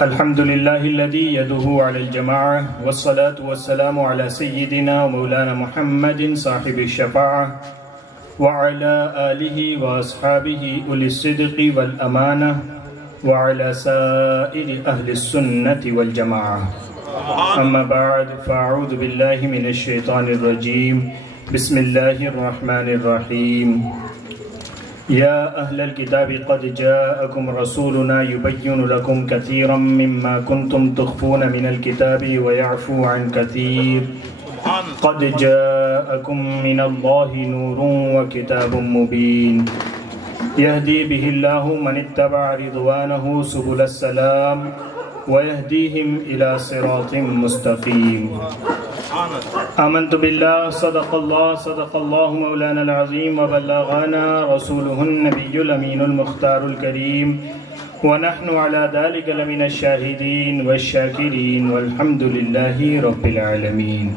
अल्हम्दुलिल्लाहिल्लज़ी यदुहु अलल जमाअह वस्सलातु वस्सलामु अला सय्यिदिना व मौलाना मुहम्मदिन साहिबिश शफ़ाअह व अला आलिहि व अस्हाबिहि उलिस सिद्क़ि वल अमानह व अला साइरि अहलिस सुन्नति वल जमाअह। अम्मा बअद फ़अऊज़ु बिल्लाहि मिनश शैतानिर रजीम। बिस्मिल्लाहिर रहमानिर रहीम। या अहलल किताबि क़द जाअकुम रसूलुना युबय्यिनु लकुम कसीरम मिम्मा कुन्तुम तुख़्फ़ूना मिनल किताबि व यअफ़ू अन कसीर। क़द जाअकुम मिनल्लाहि नूरुन व किताबुम मुबीन यहदी बिहिल्लाहु मनित्तबअ रिज़वानहु सुबुलस सलाम व यहदीहिम इला सिरातिम मुस्तक़ीम। आमन्तु बिल्लाह सदक़ल्लाहु मौलाना अज़ीम व बल्लग़ना रसूलुहुन नबियुल अमीनुल मुख़्तारुल करीम व नहनु अला ज़ालिका लमिनश शाहिदीन वश्शाकिरीन वल्हम्दुलिल्लाहि रब्बिल आलमीन।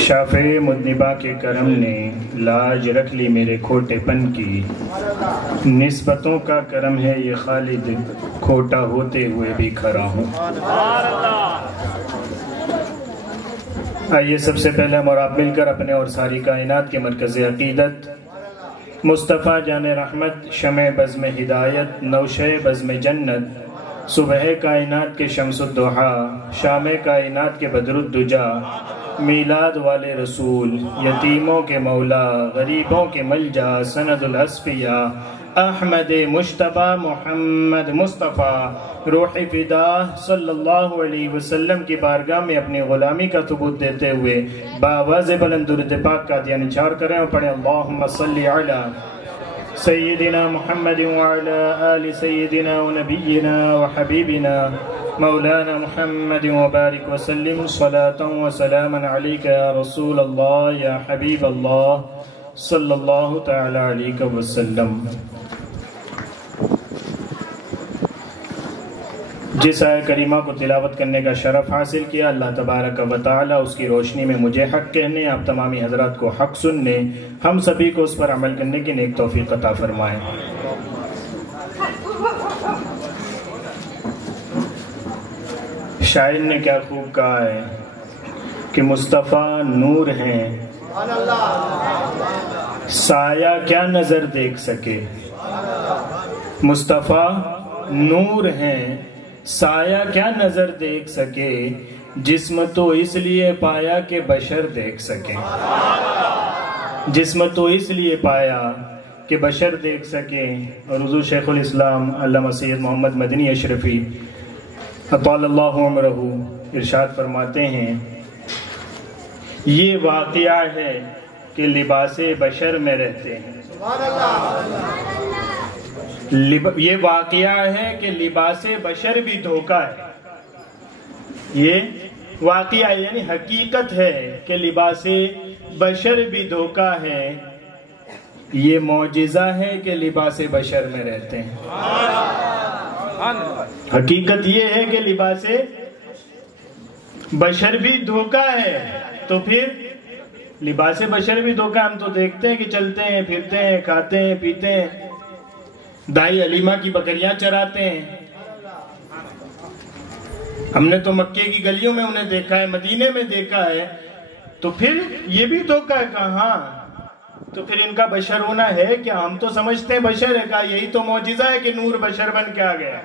शाफ़े मुज़निबा के करम ने लाज रख ली मेरे खोटेपन की, निस्बतों का करम है ये खालिद, खोटा होते हुए भी खरा हूँ। आइए सबसे पहले हम और आप मिलकर अपने और सारी कायनात के मरकज़ अक़ीदत मुस्तफ़ा जान रहमत, शमे बज़्म हिदायत, नौशे बज़्म जन्नत, सुबह कायनात के शम्सुद्दुहा, शामे कायनात के बदरुद्दुजा, मीलाद वाले रसूल, यतीमों के मौला, गरीबों के मलजा, सनदुल अस्फ़िया, अहमद मुश्तबा मोहम्मद मुस्तफ़ा रूह फ़िदा सल्लल्लाहु अलैहि वसल्लम की बारगाह में अपनी ग़ुलामी का सबूत देते हुए बावाज़ बुलंद दुरूद पाक का दिया निछार करें और पढ़ें अल्लाहुम्मा सल्लि अला सय्यिदिना मुहम्मद व अला आलि सय्यिदिना व नबिय्यिना व हबीबिना मौलाना मुहम्मद व बारिक व सल्लिम सलातन व सलामन अलैका या रसूल अल्लाह या हबीब अल्लाह सल्लल्लाहु तआला अलैहि वसल्लम। जिस आय करीमा को तिलावत करने का शरफ हासिल किया, अल्लाह तबारक व तआला उसकी रोशनी में मुझे हक कहने, आप तमामी हजरात को हक सुनने, हम सभी को उस पर अमल करने की नेक तौफीक अता फरमाए। शायर ने क्या खूब कहा है कि मुस्तफ़ा नूर हैं, साया क्या नजर देख सके। मुस्तफ़ा नूर हैं, साया क्या नजर देख सके, जिस्म तो इसलिए पाया कि बशर देख सके। जिस्म तो इसलिए पाया कि बशर देख सके। और हुज़ूर शेखुल इस्लाम अल्लामा सैयद मोहम्मद मदनी अशरफी अतालल्लाहु उमरहू इरशाद फरमाते हैं, ये वाक़िया है कि लिबासे बशर में रहते हैं। ये वाक़िया है कि लिबासे बशर भी धोखा है। ये वाक़िया यानी हकीकत है कि लिबासे बशर भी धोखा है। ये मौजिज़ा है कि लिबासे बशर में रहते हैं। हकीकत ये है कि लिबासे बशर भी धोखा है। तो फिर लिबासे बशर भी धोखा। हम तो देखते हैं कि चलते हैं, फिरते हैं, खाते हैं, पीते हैं, दाई अलीमा की बकरियां चराते हैं। हमने तो मक्के की गलियों में उन्हें देखा है, मदीने में देखा है। तो फिर ये भी धोखा है। कहाँ? तो फिर इनका बशर होना है क्या? हम तो समझते हैं बशर है। का यही तो मौजिज़ा है कि नूर बशर बन के आ गया।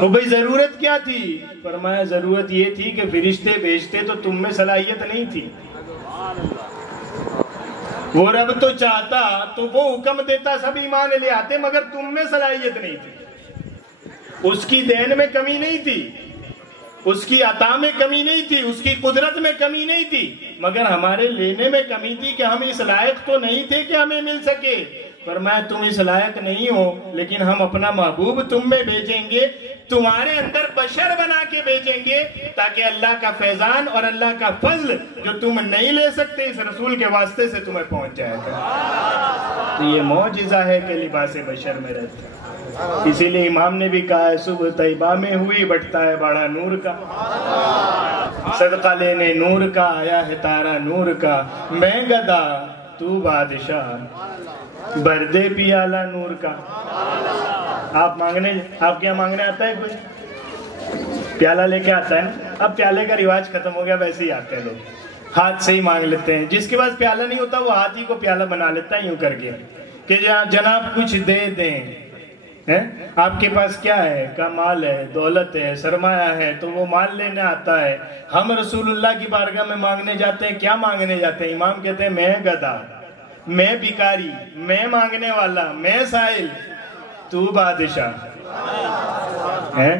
तो भाई जरूरत क्या थी? फरमाया जरूरत ये थी कि फरिश्ते भेजते तो तुम में सलाहियत नहीं थी। वो रब तो चाहता तो वो हुक्म देता, सब ईमान ले आते, मगर तुम में सलाहियत नहीं थी। उसकी देन में कमी नहीं थी, उसकी अता में कमी नहीं थी, उसकी कुदरत में कमी नहीं थी, मगर हमारे लेने में कमी थी कि हम इस लायक तो नहीं थे कि हमें मिल सके। फरमाया तुम इस लायक नहीं हो, लेकिन हम अपना महबूब तुम में भेजेंगे, तुम्हारे अंदर बशर बना के भेजेंगे, ताकि अल्लाह का फैजान और अल्लाह का फजल जो तुम नहीं ले सकते इस रसूल के वास्ते से तुम्हें पहुंच जाएगा। तो ये मौजिज़ा है कि लिबासे बशर में रहते हैं। इसीलिए इमाम ने भी कहा है, सुबह तैयबा में हुई बटता है बड़ा नूर का, सदका लेने नूर का, आया है तारा नूर का, मैं गदा तू बादशाह। भर दे पियाला नूर का। आप मांगने, आपके यहाँ मांगने आता है कोई? प्याला लेके आता है ना। अब प्याले का रिवाज खत्म हो गया, वैसे ही आते हैं लोग, हाथ से ही मांग लेते हैं। जिसके पास प्याला नहीं होता वो हाथ ही को प्याला बना लेता है यूं करके कि जनाब कुछ दे दें। हैं? आपके पास क्या है? का माल है, दौलत है, सरमाया है, तो वो माल लेने आता है। हम रसूलुल्लाह की बारगाह में मांगने जाते हैं, क्या मांगने जाते हैं? इमाम कहते हैं मैं गधा, मैं भिखारी, मैं मांगने वाला, मैं साहिल, तू बादशाह है।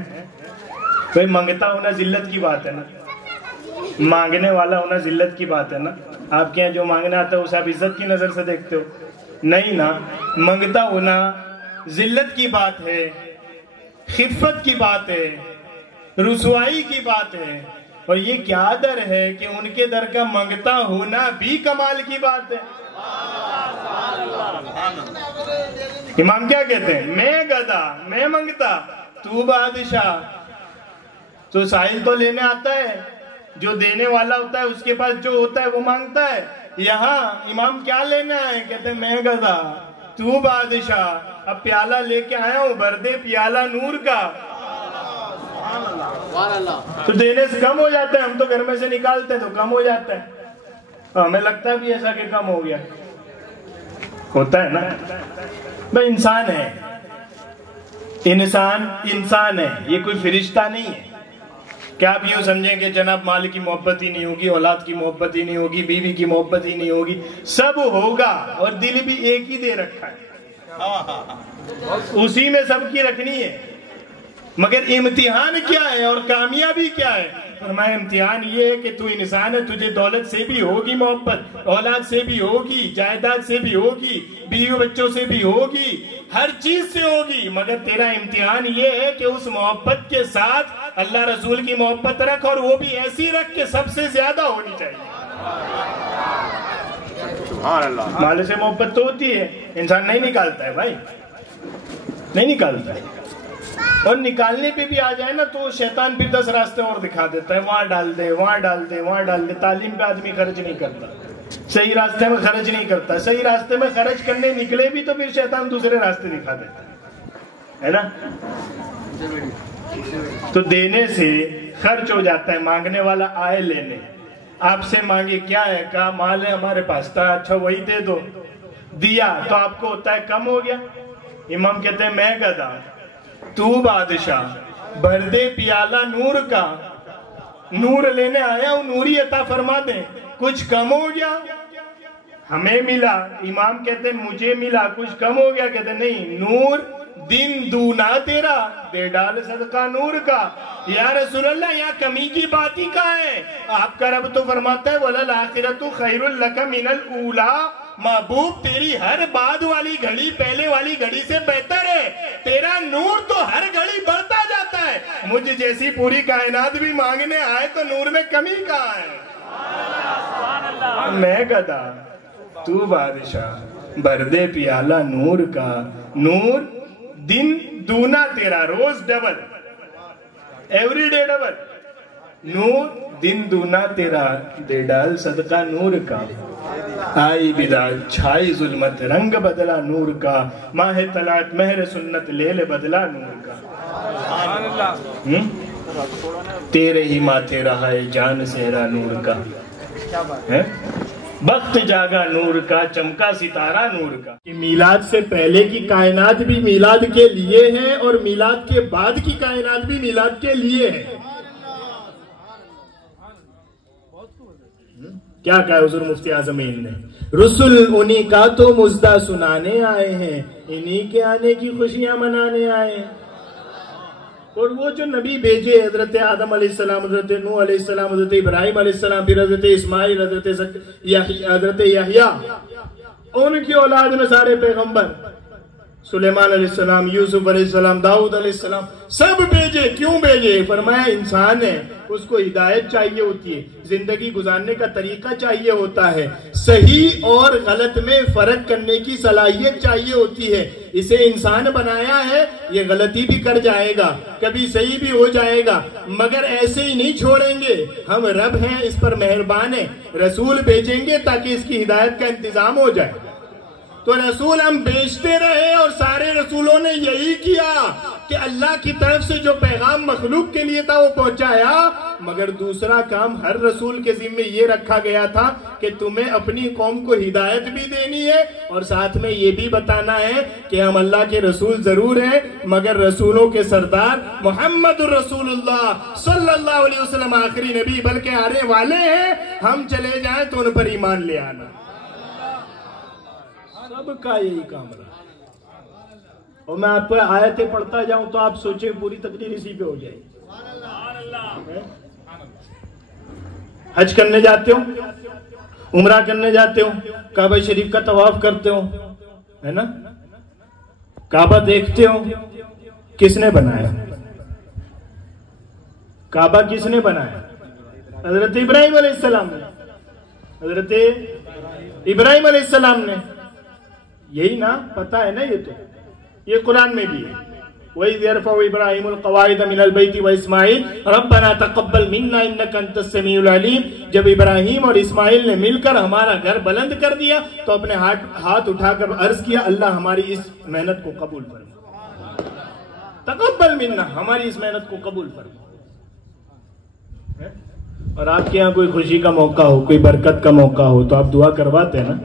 भाई मांगता होना जिल्लत की बात है ना, मांगने वाला होना जिल्लत की बात है ना। आपके यहाँ जो मांगना आता है उसे आप इज्जत की नजर से देखते हो? नहीं ना, मांगता होना जिल्लत की बात है, खिफत की बात है, रुसवाई की बात है। और ये क्या दर है कि उनके दर का मांगता होना भी कमाल की बात है। इमाम क्या कहते हैं? मैं गधा, मैं मांगता, तू बादशाह। तो साहिल तो लेने आता है, जो देने वाला होता है उसके पास जो होता है वो मांगता है। यहाँ इमाम क्या लेना है? कहते हैं मैं गधा, तू बादशाह। अब प्याला लेके आया हूं, भर दे पियाला नूर का। तो देने से कम हो जाता है, हम तो घर में से निकालते हैं तो कम हो जाता है। हमें लगता भी ऐसा कि कम हो गया, होता है ना भाई। इंसान है, इंसान है, ये कोई फरिश्ता नहीं है। क्या आप यूं समझें कि जनाब माल की मोहब्बत ही नहीं होगी, औलाद की मोहब्बत ही नहीं होगी, बीवी की मोहब्बत ही नहीं होगी? सब होगा, और दिल भी एक ही दे रखा है, उसी में सबकी रखनी है। मगर इम्तिहान क्या है और कामयाबी क्या है? फरमाया इम्तिहान ये है कि तू इंसान है, तुझे दौलत से भी होगी मोहब्बत, औलाद से भी होगी, जायदाद से भी होगी, बीवी बच्चों से भी होगी, हर चीज से होगी। मगर तेरा इम्तिहान ये है कि उस मोहब्बत के साथ अल्लाह रसूल की मोहब्बत रख, और वो भी ऐसी रख के सबसे ज्यादा होनी चाहिए। माल से मोहब्बत तो होती है, इंसान नहीं निकालता है भाई, नहीं निकालता है। और निकालने पे भी आ जाए ना तो शैतान भी 10 रास्ते और दिखा देता है, वहां डाल दे, वहां डाल दे, वहां डाल दे। तालीम पे आदमी खर्च नहीं करता, सही रास्ते में खर्च नहीं करता। सही रास्ते में खर्च करने निकले भी तो फिर शैतान दूसरे रास्ते दिखा देता है ना। तो देने से खर्च हो जाता है। मांगने वाला आए लेने, आपसे मांगे क्या है? का माल है हमारे पास था, अच्छा वही दे दो। दिया तो आपको होता है कम हो गया। इमाम कहते हैं मैं गधा, तू बादशाह, भर दे पियाला नूर का। नूर लेने आया हूं, नूरी अता फरमा दे। कुछ कम हो गया? हमें मिला। इमाम कहते हैं मुझे मिला, कुछ कम हो गया? कहते नहीं, नूर दिन दूना तेरा, दे डाल सदका नूर का। या रसूलल्लाह, यहाँ कमी की बात ही कहाँ है? आपका रब तो फरमाता है वलल आखिरतु खैरुल लक मिनल ऊला। महबूब तेरी हर बाद वाली घड़ी पहले वाली घड़ी से बेहतर है। तेरा नूर तो हर घड़ी बढ़ता जाता है। मुझ जैसी पूरी कायनात भी मांगने आए तो नूर में कमी कहाँ है? मैं गधा, तू बादशाह, भर दे पियाला नूर का। नूर दिन दूना तेरा, रोज डबल, एवरीडे डबल। नूर दिन दूना तेरा, दे डाल सदका नूर का। आई बिदात छाई जुल्मत, रंग बदला नूर का। माहे तलात महर सुन्नत, ले ले बदला नूर का। तेरे ही माथे रहा है जान सेहरा नूर का। है वक्त जागा नूर का, चमका सितारा नूर का। मीलाद से पहले की कायनात भी मीलाद के लिए है, और मीलाद के बाद की कायनात भी मीलाद के लिए है। क्या कहा हुजूर मुफ्ती आजमीन ने? रसूल उन्हीं का तो मुज्दा सुनाने आए हैं, इन्हीं के आने की खुशियां मनाने आए हैं। और वो जो नबी भेजे, हजरत आदम अलैहिस्सलाम, हजरत नूह अलैहिस्सलाम, हजरत इब्राहिम अलैहिस्सलाम, फिर हजरत इस्माइल, हजरत यहया, उनकी औलाद में सारे पैगंबर, सुलेमान अलैहिस्सलाम, यूसुफ अलैहिस्सलाम, दाऊद अलैहिस्सलाम, सब भेजे। क्यों भेजे? फरमाया इंसान है, उसको हिदायत चाहिए होती है, जिंदगी गुजारने का तरीका चाहिए होता है, सही और गलत में फर्क करने की सलाहियत चाहिए होती है। इसे इंसान बनाया है, ये गलती भी कर जाएगा, कभी सही भी हो जाएगा, मगर ऐसे ही नहीं छोड़ेंगे। हम रब हैं, इस पर मेहरबान है, रसूल भेजेंगे ताकि इसकी हिदायत का इंतजाम हो जाए। तो रसूल हम भेजते रहे और सारे रसूलों ने यही किया कि अल्लाह की तरफ से जो पैगाम मखलूक के लिए था वो पहुंचाया, मगर दूसरा काम हर रसूल के जिम्मे ये रखा गया था कि तुम्हें अपनी कौम को हिदायत भी देनी है और साथ में ये भी बताना है कि हम अल्लाह के रसूल जरूर हैं, मगर रसूलों के सरदार मोहम्मदुर रसूलुल्लाह सल्लल्लाहु अलैहि वसल्लम आखिरी नबी बल्कि आने वाले हैं। हम चले जाएं तो उन पर ईमान ले आना। सबका यही काम रहा। और मैं आप पर आयतें पढ़ता जाऊं तो आप सोचे पूरी तकरीर इसी पे हो जाएगी। हज करने जाते हो, उमरा करने जाते हो, काबा शरीफ का तवाफ करते हो, है ना? काबा देखते हो, किसने बनाया? काबा किसने बनाया? हजरत इब्राहिम अलैहिस्सलाम ने। हजरत इब्राहिम अलैहिस्सलाम ने। यही ना, पता है ना? ये कुरान में भी है। वही यरफउ इब्राहिमुल क़वाइद मिनल बैति व इस्माइल रब्बना तक़ब्बल मिन्ना इन्नका अंतस समीउल अलीम। जब इब्राहिम और इस्माइल ने मिलकर हमारा घर बुलंद कर दिया तो अपने हाथ उठाकर अर्ज किया, अल्लाह हमारी इस मेहनत को कबूल फरमा, तक़ब्बल मिन्ना, हमारी इस मेहनत को कबूल फरमा। और आपके यहाँ कोई खुशी का मौका हो, कोई बरकत का मौका हो तो आप दुआ करवाते हैं ना?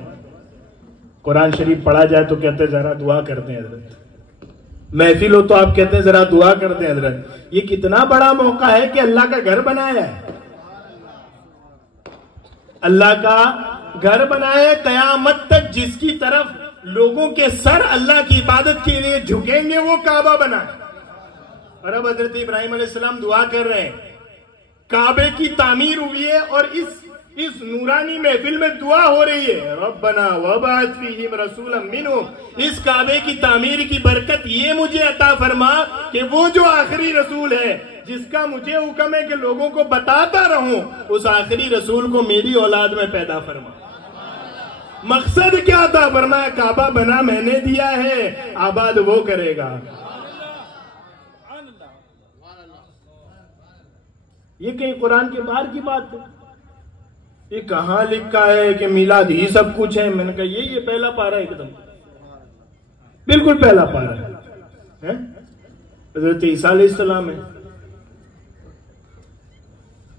कुरान शरीफ पढ़ा जाए तो कहते हैं जरा दुआ करते हैं हजरत। महफिल हो तो आप कहते हैं जरा दुआ करते हैं हजरत। ये कितना बड़ा मौका है कि अल्लाह का घर बनाया है। अल्लाह का घर बनाया है, कयामत तक जिसकी तरफ लोगों के सर अल्लाह की इबादत के लिए झुकेंगे वो काबा बना है। और अब हजरत इब्राहिम अलैहिस्सलाम दुआ कर रहे हैं, काबे की तामीर हुई है और इस नूरानी महफिल में दुआ हो रही है, रब्बना वबअथ फीहिम रसूलन मिनहुम। इस काबे की तामीर की बरकत ये मुझे अता फरमा कि वो जो आखिरी रसूल है जिसका मुझे हुक्म है कि लोगों को बताता रहूं, उस आखिरी रसूल को मेरी औलाद में पैदा फरमा। मकसद क्या था? फरमाया काबा बना मैंने दिया है, आबाद वो करेगा। ये कहीं कुरान के बाहर की बात है? ये कहां लिखा है कि मिलाद ही सब कुछ है? मैंने कहा ये पहला पारा एकदम बिल्कुल पहला पारा है। हज़रत ईसा अलैहिस्सलाम है।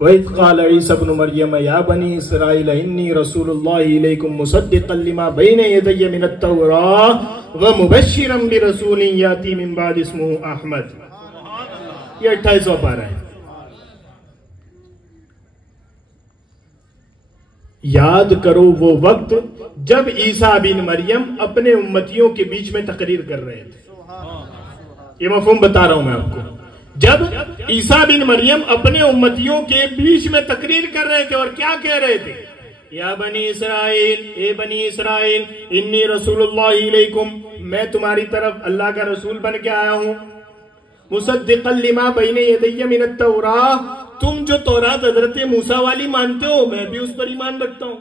वइज़ क़ाल ईसा इब्न मरियम या बनी इस्राईल इन्नी रसूलुल्लाहि इलैकुम मुसद्दिक़न लिमा बैन यदैया मिनत तौरात व मुबश्शिरन बिरसूलिन याती मिन बाद इस्मुहु अहमद। ये 28वां पारा है। याद करो वो वक्त जब ईसा बिन मरियम अपने उम्मतियों के बीच में तकरीर कर रहे थे। ये मफहूम बता रहा हूं मैं आपको। जब ईसा बिन मरियम अपने उम्मतियों के बीच में तकरीर कर रहे थे और क्या कह रहे थे? या बनी इसराइल, ए बनी इसराइल, इन्नी रसूलुल्लाहि इलैकुम, मैं तुम्हारी तरफ अल्लाह का रसूल बन के आया हूं। मुसद्दिक़न लिमा बैन यदैया मिनत तौरात, तुम जो तौरात हजरत मूसा वाली मानते हो मैं भी उस पर ईमान रखता हूं।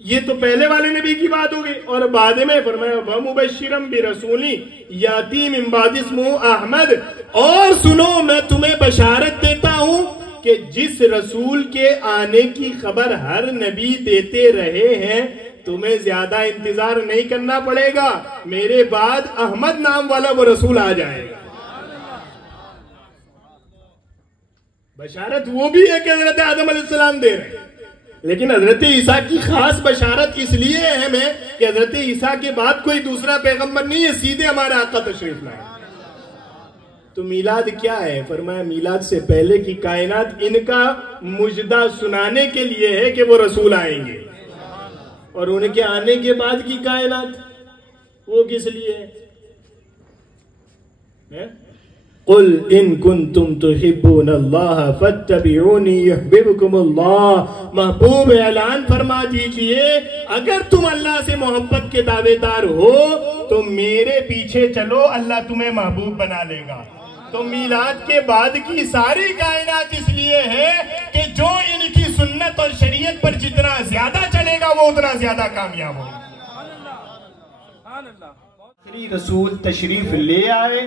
ये तो पहले वाले नबी की बात हो गई। और बाद में फरमाया व मुबश्शिरम बिरसूली याती मिन बाद इस्मुहु अहमद, और सुनो मैं तुम्हें बशारत देता हूं कि जिस रसूल के आने की खबर हर नबी देते रहे हैं, तुम्हें ज्यादा इंतजार नहीं करना पड़ेगा, मेरे बाद अहमद नाम वाला वो रसूल आ जाएगा। बशारत वो भी है कि हजरत आदम अलैहिस्सलाम दे रहे हैं, लेकिन हजरत ईसा की खास बशारत इसलिए अहम है कि हजरत ईसा के बाद कोई दूसरा पैगंबर नहीं है, सीधे हमारे आका तशरीफ लाए। तो मीलाद क्या है? फरमाया मीलाद से पहले की कायनात इनका मुजदा सुनाने के लिए है कि वो रसूल आएंगे, और उनके आने के बाद की कायनात वो किस लिए है? कुल इन कुंतुम तुहिब्बूनल्लाह फत्तबिऊनी युहब्बिबकुमुल्लाह। महबूब ऐलान फरमा दीजिए, अगर तुम अल्लाह से मोहब्बत के दावेदार हो तो मेरे पीछे चलो, अल्लाह तुम्हें महबूब बना लेगा। तो मीलाद के बाद की सारी कायनात इसलिए है कि जो इनकी सुन्नत और शरीयत पर जितना ज्यादा चलेगा वो उतना ज्यादा कामयाब होगा। आखिरी रसूल तशरीफ ले आए।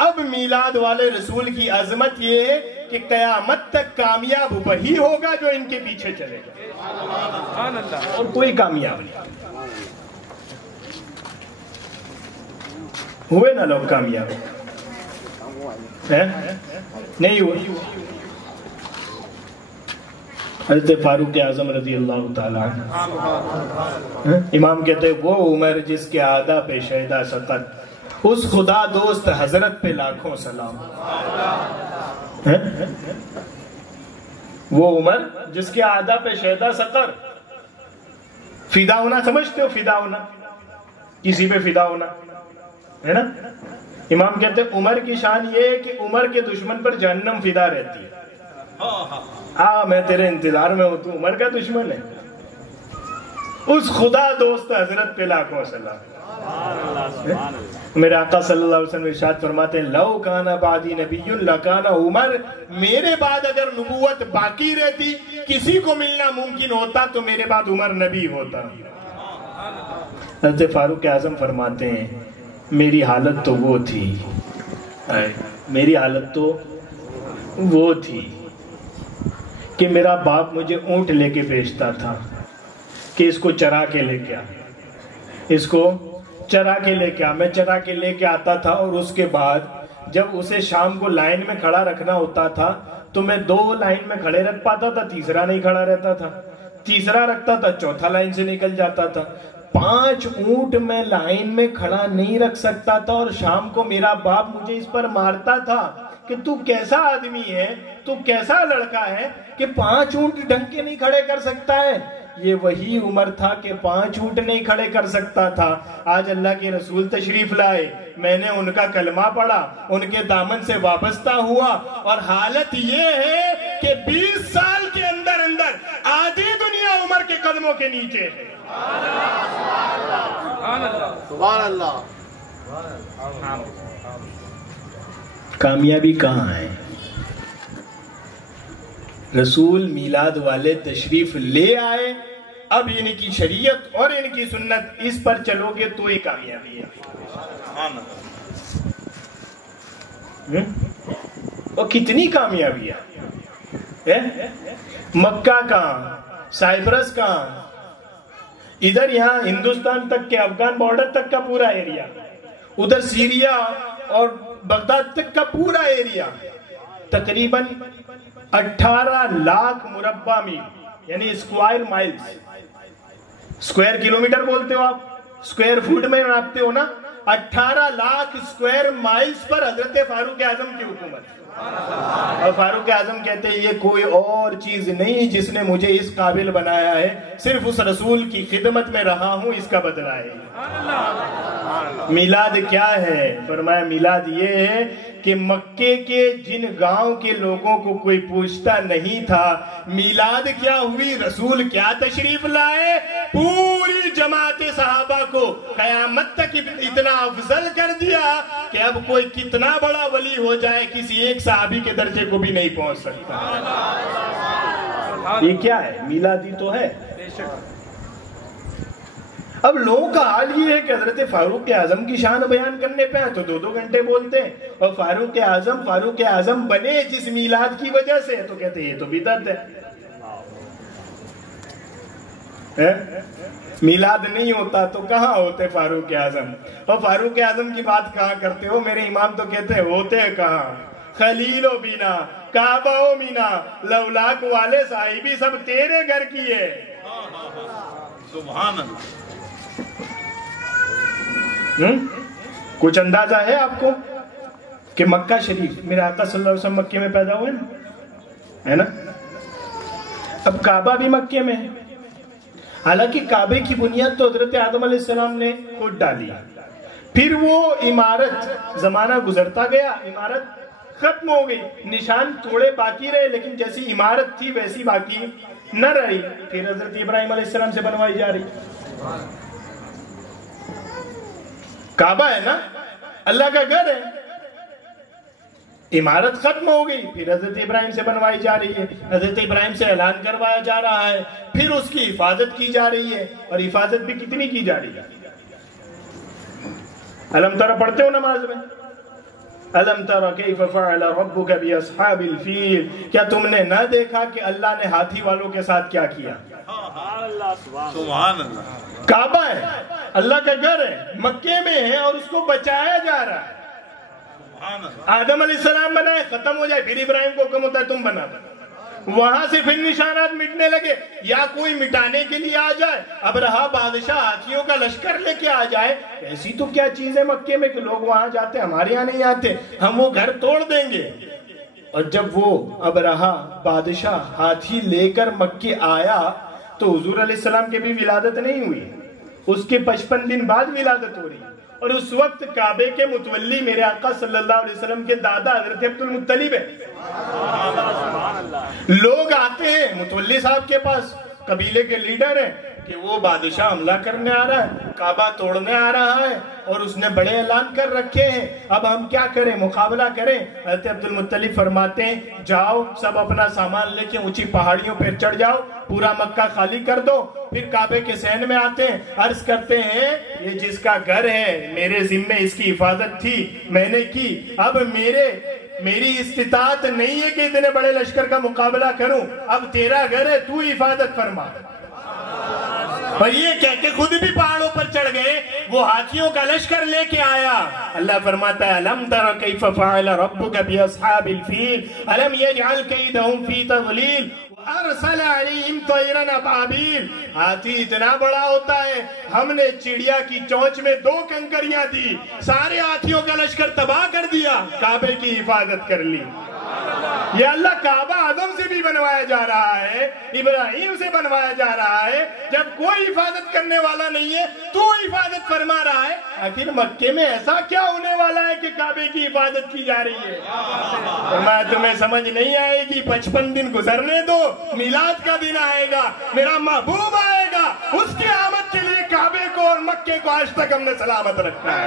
अब मीलाद वाले रसूल की अजमत ये है कि कयामत तक कामयाब वही होगा जो इनके पीछे चलेगा, और कोई कामयाब नहीं। हुए ना लोग कामयाब? है नहीं हुए? हज़रत फारूक आज़म रज़ी अल्लाह ताला अन्हु, इमाम कहते वो उमर जिसके आदा पे शहदा सतर, उस खुदा दोस्त हजरत पे लाखों सलाम। वो उमर जिसके आदा पे शहदा सतर। फिदा होना समझते हो? फिदा होना, किसी पे फिदा होना, है ना? इमाम कहते उमर की शान ये है कि उमर के दुश्मन पर जहन्नम फिदा रहती है। मैं तेरे इंतजार में हूं, तू उमर का दुश्मन है। उस खुदा दोस्त हजरत पे लाखों सलाम। मेरे आका सल्लल्लाहु अलैहि वसल्लम इरशाद फरमाते हैं, लौ काना बादी नबियुन लकाना उमर, मेरे बाद अगर नबूवत बाकी रहती, किसी को मिलना मुमकिन होता तो मेरे बाद उमर नबी होता। हज़रत फारूक आज़म फरमाते हैं मेरी हालत तो वो थी, मेरी हालत तो वो थी कि मेरा बाप मुझे ऊंट लेके भेजता था कि इसको चरा के लेके आ, इसको चरा के लेके आ। मैं चरा के लेके आता था और उसके बाद जब उसे शाम को लाइन में खड़ा रखना होता था तो मैं 2 लाइन में खड़े रख पाता था, तीसरा नहीं खड़ा रहता था। तीसरा रखता था, चौथा लाइन से निकल जाता था। 5 ऊंट मैं लाइन में खड़ा नहीं रख सकता था और शाम को मेरा बाप मुझे इस पर मारता था कि तू कैसा आदमी है, तू कैसा लड़का है कि 5 ऊंट ढंग के नहीं खड़े कर सकता है। ये वही उम्र था कि 5 ऊंट नहीं खड़े कर सकता था। आज अल्लाह के रसूल तशरीफ लाए, मैंने उनका कलमा पढ़ा, उनके दामन से वाबस्ता हुआ और हालत ये है कि 20 साल के अंदर अंदर आधी दुनिया उमर के कदमों के नीचे है। सुभान अल्लाह। कामयाबी कहाँ है? रसूल मीलाद वाले तशरीफ ले आए, अब इनकी शरीयत और इनकी सुन्नत, इस पर चलोगे तो ही कामयाबी है। और कितनी कामयाबी है? मक्का कहाँ, साइप्रस कहाँ, इधर यहाँ हिंदुस्तान तक के अफगान बॉर्डर तक का पूरा एरिया, उधर सीरिया और बगदाद तक का पूरा एरिया, तकरीबन 18 लाख मुरब्बा मील यानी स्क्वायर माइल्स। स्क्वायर किलोमीटर बोलते हो आप, स्क्वायर फुट में नापते हो ना। 18 लाख स्क्वायर माइल्स पर हजरत फारूक आजम की हुकूमत। और फारूक आजम कहते हैं ये कोई और चीज नहीं जिसने मुझे इस काबिल बनाया है, सिर्फ उस रसूल की खिदमत में रहा हूं, इसका बदला है। मिलाद क्या है? फरमाया मिलाद ये है कि मक्के के जिन गांव के लोगों को कोई पूछता नहीं था मिलाद क्या हुई, रसूल क्या तशरीफ लाए, पूरी जमात सहाबा को कयामत तक इतना अफजल कर दिया कि अब कोई कितना बड़ा वली हो जाए किसी एक सहाबी के दर्जे को भी नहीं पहुंच सकता। ये क्या है? मिलादी तो है। अब लोगों का हाल ये है कि हजरत फारूक आजम की शान बयान करने पे तो 2-2 घंटे बोलते हैं और फारूक आजम बने जिस मिलाद की वजह से तो कहते हैं ये तो बिदअत है। मिलाद नहीं होता तो कहाँ होते फारूक आजम? और फारूक आजम की बात कहाँ करते हो? मेरे इमाम तो कहते हैं होते कहाँ, खलीलो बीना काबाओ मीना लौलाक वाले साहिबी सब तेरे घर की है। सुभान अल्लाह। कुछ अंदाजा है आपको कि मक्का शरीफ, मेरे आका सल्लल्लाहु अलैहि वसल्लम मक्के में पैदा हुए ना, है ना? अब काबा भी मक्के में है। हालांकि काबे की बुनियाद तो हजरत आदम अलैहिस्सलाम ने खुद डाली, फिर वो इमारत जमाना गुजरता गया, इमारत खत्म हो गई, निशान थोड़े बाकी रहे लेकिन जैसी इमारत थी वैसी बाकी न रही। फिर हजरत इब्राहिम अलैहिस्सलाम से बनवाई जा रही। काबा है ना, अल्लाह का घर है, इमारत खत्म हो गई, फिर हजरत इब्राहिम से बनवाई जा रही है, हजरत इब्राहिम से ऐलान करवाया जा रहा है, फिर उसकी हिफाजत की जा रही है। और हिफाजत भी कितनी की जा रही है? अलम तरा पढ़ते हो नमाज में? अलम तरा कैफ फअल रब्बुका बिअस्हाबिल फील, क्या तुमने न देखा कि अल्लाह ने हाथी वालों के साथ क्या किया? सुभान अल्लाह। काबा है, अल्लाह का घर है, मक्के में है और उसको बचाया जा रहा है। आदम अलैहिस्सलाम बनाए, खत्म हो जाए, फिर इब्राहिम को हुक्म होता है तुम बना दो। वहां से फिर निशानात मिटने लगे, या कोई मिटाने के लिए आ जाए, अब रहा बादशाह हाथियों का लश्कर लेके आ जाए। ऐसी तो क्या चीज है मक्के में कि लोग वहां जाते, हमारे यहाँ नहीं आते, हम वो घर तोड़ देंगे। और जब वो अब रहा बादशाह हाथी लेकर मक्के आया तो हुजूर अलैहिस्सलाम की भी विलादत नहीं हुई, उसके 55 दिन बाद विलादत हो रही। और उस वक्त काबे के मुतवल्ली मेरे आका सल्लल्लाहु अलैहि वसल्लम के दादा हजरत अब्दुल मुत्तलिब है। लोग आते हैं मुतवल्ली साहब के पास, कबीले के लीडर हैं, कि वो बादशाह हमला करने आ रहा है, काबा तोड़ने आ रहा है और उसने बड़े ऐलान कर रखे हैं, अब हम क्या करें, मुकाबला करें। हज़रत अब्दुल मुत्तलिब फरमाते हैं जाओ सब अपना सामान लेके ऊंची पहाड़ियों पर चढ़ जाओ, पूरा मक्का खाली कर दो। फिर काबे के सहन में आते हैं, अर्ज करते हैं ये जिसका घर है मेरे जिम्मे इसकी हिफाजत थी, मैंने की, अब मेरी इस्तिताअत नहीं है कि इतने बड़े लश्कर का मुकाबला करूं, अब तेरा घर है, तू हिफाजत फरमा। और ये कह के खुद भी पहाड़ों पर चढ़ गए, वो हाथियों का लश्कर लेके आया। अल्लाह फरमाता है अलम तरा कैफ फअल रब्बुका बिअस्हाबिल फील अलम यजअल कैदहुम फी तज़लील अरसल अलैहिम तैरन अबाबील। हाथी इतना बड़ा होता है, हमने चिड़िया की चोंच में 2 कंकरियां दी, सारे हाथियों का लश्कर तबाह कर दिया, काबे की हिफाजत कर ली। ये अल्लाह काबा आदम से भी बनवाया जा रहा है, इब्राहिम से बनवाया जा रहा है, जब कोई हिफाजत करने वाला नहीं है तू हिफाजत फरमा रहा है। आखिर मक्के में ऐसा क्या होने वाला है कि काबे की हिफाजत की जा रही है? तो मैं तुम्हें समझ नहीं आएगी, 55 दिन गुजरने दो, मिलाद का दिन आएगा, मेरा महबूब आएगा, उसकी आमद के लिए काबे को और मक्के को आज तक हमने सलामत रखा है।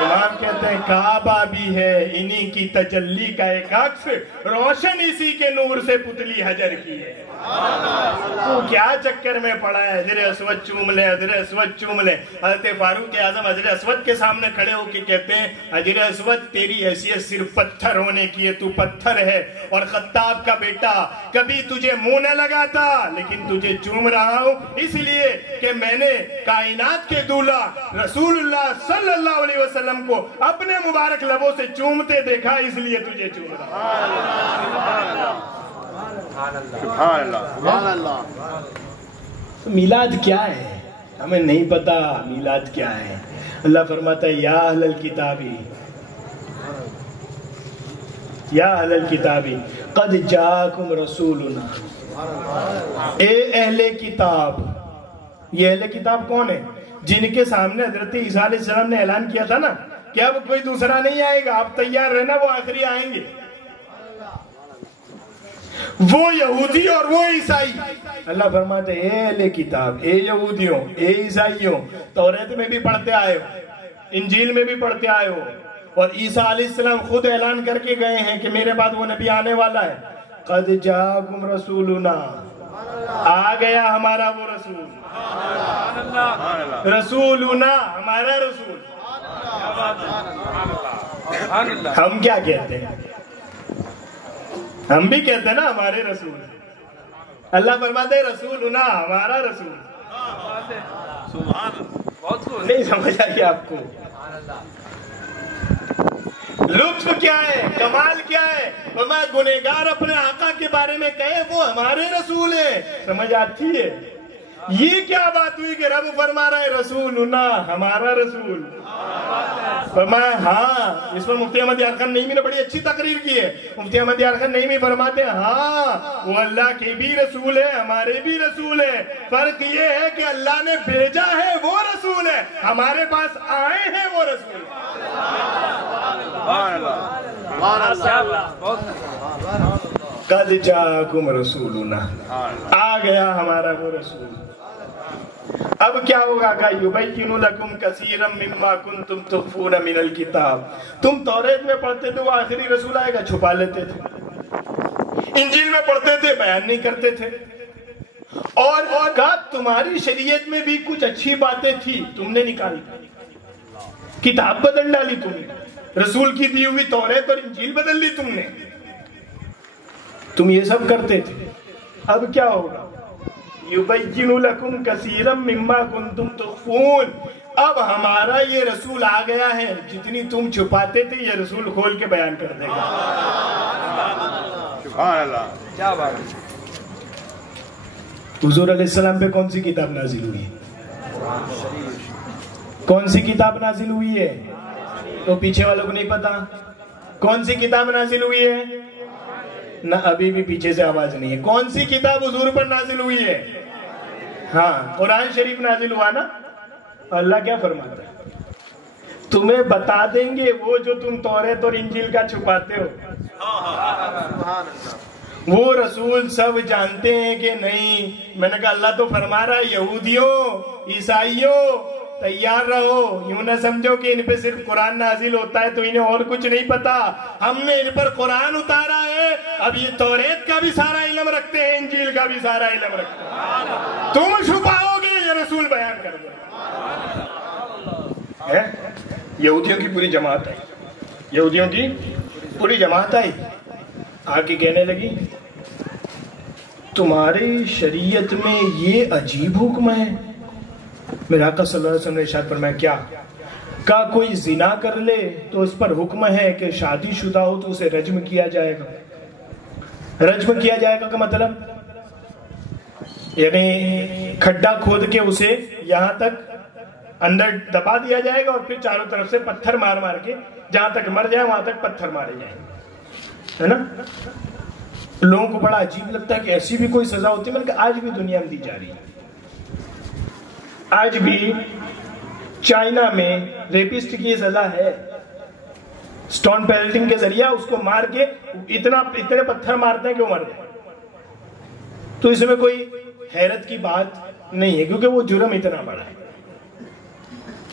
इमाम कहते हैं काबा भी है इन्हीं की तजल्ली का एक अक्स, रोशन इसी के नूर से पुतली हजर की है। तो क्या चक्कर में पड़ा है, हजरे अस्वद चूम ले, हजरे अस्वद चूम ले। हजरत फारूक आजम हजरे अस्वद के सामने खड़े होकर कहते हैं हजरे अस्वद तेरी हैसियत सिर्फ पत्थर होने की है, तू पत्थर है, और खत्ताब का बेटा कभी तुझे मुंह न लगाता, लेकिन तुझे चूम रहा हूं इसलिए कि मैंने कायनात के दूल्हा रसूलुल्लाह सल्लल्लाहु अलैहि वसल्लम को अपने मुबारक लबों से चूमते देखा, इसलिए तुझे चूम रहा हूं। तो मिलाद क्या है हमें नहीं पता, मिलाद क्या है। अल्लाह फरमाता है या अहलल किताबी, या अहलल किताबी कद जाकुम रसूलुना। ए अहले किताब, ये अहले किताब कौन है? जिनके सामने हजरत ईसा अलैहिस्सलाम ने ऐलान किया था ना कि अब कोई दूसरा नहीं आएगा, आप तैयार रहना, वो आखिरी आएंगे। वो यहूदी और वो ईसाई। अल्लाह फरमाते ए अहले किताब, ए यहूदियों, ए ईसाइयों, तौरात में भी पढ़ते आए हो, इंजील में भी पढ़ते आए हो, और ईसा अलैहिस्सलाम खुद ऐलान करके गए हैं कि मेरे बाद वो नबी आने वाला है। कद जाकुम रसूलुना, आ गया हमारा वो रसूल, रसूलुना हमारा रसूल। हम क्या कहते हैं? हम भी कहते हैं ना हमारे रसूल। अल्लाह फरमाते हैं रसूलुना हमारा रसूल। नहीं समझ आई आपको? लुत्फ क्या है, कमाल क्या है? मैं गुनहगार अपने आका के बारे में कहे वो हमारे रसूल है, समझ आती है? ये क्या बात हुई कि रब फरमा रहा है रसूलुना हमारा रसूल। फरमाया हाँ, इस पर मुफ्ती अहमद यार खान नईमी ने बड़ी अच्छी तकरीर की है। मुफ्ती अहमद यार खान नईमी फरमाते हैं हाँ वो अल्लाह के भी रसूल है, हमारे भी रसूल है, फर्क ये है कि अल्लाह ने भेजा है वो रसूल है, हमारे पास आए हैं वो रसूल। कद जाकुम रसूलुना, आ गया हमारा वो रसूल। अब क्या होगा? का युबय्यिनु लकुम कसीरम मिम्मा कुंतुम तुख्फून मिनल किताब। तुम तौरात में पढ़ते थे वो आखिरी रसूल आएगा, छुपा लेते थे। इंजील में पढ़ते थे, बयान नहीं करते थे। और का तुम्हारी शरीयत में भी कुछ अच्छी बातें थी, तुमने निकाली, किताब बदल डाली तुमने, रसूल की दी हुई तौरात और इंजील बदल ली तुमने। तुम ये सब करते थे। अब क्या होगा? युबय्यिनु लकुम कसीरम मिम्मा कुंतुम तुख्फून। अब हमारा ये रसूल आ गया है, जितनी तुम छुपाते थे ये रसूल खोल के बयान कर देगा। सुभान अल्लाह, क्या बात है। हुजूर अलैहिस्सलाम पे कौन सी किताब नाजिल हुई है? कौन सी किताब नाजिल हुई है? तो पीछे वालों को नहीं पता कौन सी किताब नाजिल हुई है ना? अभी भी पीछे से आवाज नहीं है। कौन सी किताब हुजूर पर नाजिल हुई है? हाँ, कुरान शरीफ नाजिल हुआ ना। अल्लाह क्या फरमाता है? तुम्हें बता देंगे वो जो तुम तौरेत और इंजील का छुपाते हो। वो रसूल सब जानते हैं कि नहीं? मैंने कहा अल्लाह तो फरमा रहा है यहूदियों ईसाइयों तैयार रहो, यूं ना समझो कि इन पे सिर्फ कुरान नाजिल होता है तो इन्हें और कुछ नहीं पता। हमने इन पर कुरान उतारा है, अब ये तौरेत का भी सारा इल्म रखते हैं, इंजील का भी सारा इल्म रखते हैं। तुम छुपाओगे ये रसूल बयान कर दो। यहूदियों की पूरी जमात आई, यहूदियों की पूरी जमात आई, आके कहने लगी तुम्हारी शरीयत में ये अजीब हुक्म है। मेरे आका सल्लल्लाहु अलैहि वसल्लम ने इरशाद फरमाया क्या? का कोई जिना कर ले तो उस पर हुक्म है कि शादीशुदा हो तो उसे रज्म किया जाएगा। रज्म किया जाएगा का मतलब यानी खड्डा खोद के उसे यहां तक अंदर दबा दिया जाएगा और फिर चारों तरफ से पत्थर मार मार के जहां तक मर जाए वहां तक पत्थर मारे जाएंगे, है ना? लोगों को बड़ा अजीब लगता है कि ऐसी भी कोई सजा होती है। मैंने कहा आज भी दुनिया में दी जा रही है। आज भी चाइना में रेपिस्ट की सजा है, स्टोन पेल्टिंग के जरिए उसको मार के इतने पत्थर मारते हैं कि वो मर जाए। तो इसमें कोई हैरत की बात नहीं है, क्योंकि वो जुर्म इतना बड़ा है,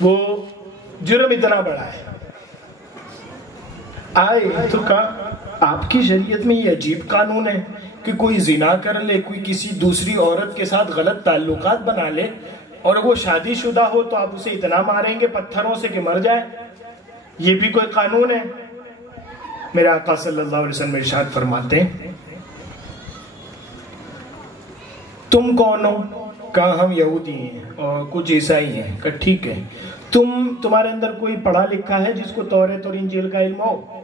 वो जुर्म इतना बड़ा है। आए तो कहा आपकी शरीयत में ये अजीब कानून है कि कोई जिना कर ले, कोई किसी दूसरी औरत के साथ गलत ताल्लुकात बना ले और वो शादीशुदा हो तो आप उसे इतना मारेंगे पत्थरों से कि मर जाए, ये भी कोई कानून है? मेरे आका सल्लल्लाहु अलैहि वसल्लम इरशाद फरमाते हैं तुम कौन हो? कहा हम यहूदी हैं और कुछ ईसाई हैं। कहा ठीक है, तुम्हारे अंदर कोई पढ़ा लिखा है जिसको तौरेत और इंजील का इल्म हो?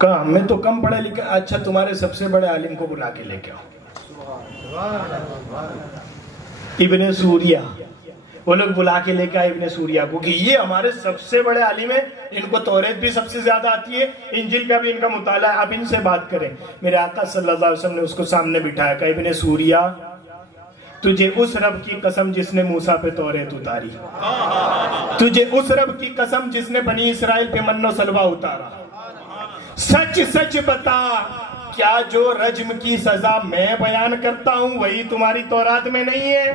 कहा हमें तो कम पढ़े लिखे। अच्छा, तुम्हारे सबसे बड़े आलिम को बुला के लेके आओ। इब्ने सूरिया, वो लोग बुला के लेके आए इब्ने सूरिया को कि ये हमारे सबसे बड़े आलिम है, इनको तौरेत भी सबसे ज्यादा आती है, इंजील का भी इनका मुताला है, आप इनसे बात करें। मेरे आका सल्लल्लाहु अलैहि वसल्लम ने उसको सामने बिठाया, कहा इब्ने सूरिया तुझे उस रब की कसम जिसने मूसा पे तौरेत उतारी, तुझे उस रब की कसम जिसने बनी इसराइल पे मन्नो सलवा उतारा, सच सच बता क्या जो रज्म की सजा मैं बयान करता हूं वही तुम्हारी तौरात में नहीं है?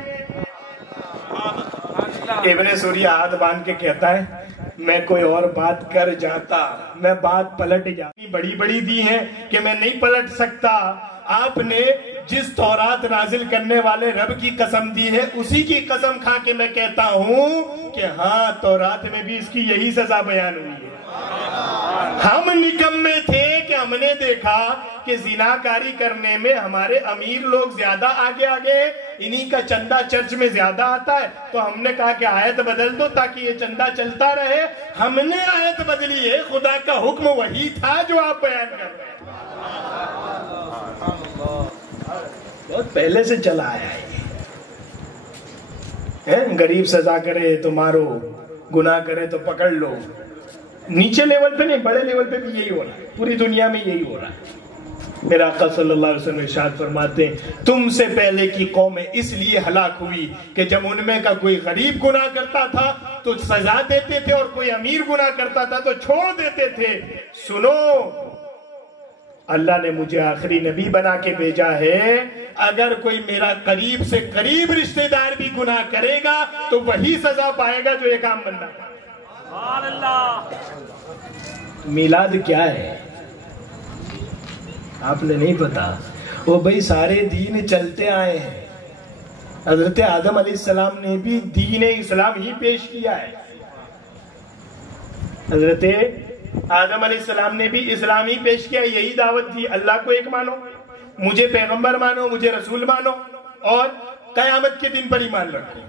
इब्ने सूरिया हाथ बांध के कहता है मैं कोई और बात कर जाता, मैं बात पलट जाती, बड़ी बड़ी दी है कि मैं नहीं पलट सकता। आपने जिस तौरात नाजिल करने वाले रब की कसम दी है उसी की कसम खा के मैं कहता हूं कि हाँ तौरात में भी इसकी यही सजा बयान हुई है। हम निकम्मे थे कि हमने देखा कि जिनाकारी करने में हमारे अमीर लोग ज्यादा आगे आगे, इन्हीं का चंदा चर्च में ज्यादा आता है, तो हमने कहा कि आयत बदल दो ताकि ये चंदा चलता रहे। हमने आयत बदली है, खुदा का हुक्म वही था जो आप बयान कर रहे हैं। बहुत पहले से चला आया है। गरीब सजा करे तो मारो, गुनाह करे तो पकड़ लो। नीचे लेवल पे नहीं, बड़े लेवल पे भी यही हो रहा है, पूरी दुनिया में यही हो रहा है। मेरा आका सल्लल्लाहु अलैहि वसल्लम इरशाद फरमाते हैं तुमसे पहले की कौमें इसलिए हलाक हुई कि जब उनमें का कोई गरीब गुनाह करता था तो सजा देते थे और कोई अमीर गुनाह करता था तो छोड़ देते थे। सुनो, अल्लाह ने मुझे आखिरी नबी बना के भेजा है, अगर कोई मेरा करीब से करीब रिश्तेदार भी गुनाह करेगा तो वही सजा पाएगा जो एक आम बंदा। मिलाद क्या है आपने नहीं पता? वो भाई सारे दीन चलते आए हैं। हजरत आदम अलैहिस्सलाम ने भी दीन इस्लाम ही पेश किया है। हजरत आदम अलैहिस्सलाम ने भी इस्लाम ही पेश किया, यही दावत थी, अल्लाह को एक मानो। मुझे पैगंबर मानो, मुझे रसूल मानो और कयामत के दिन पर ईमान रखो।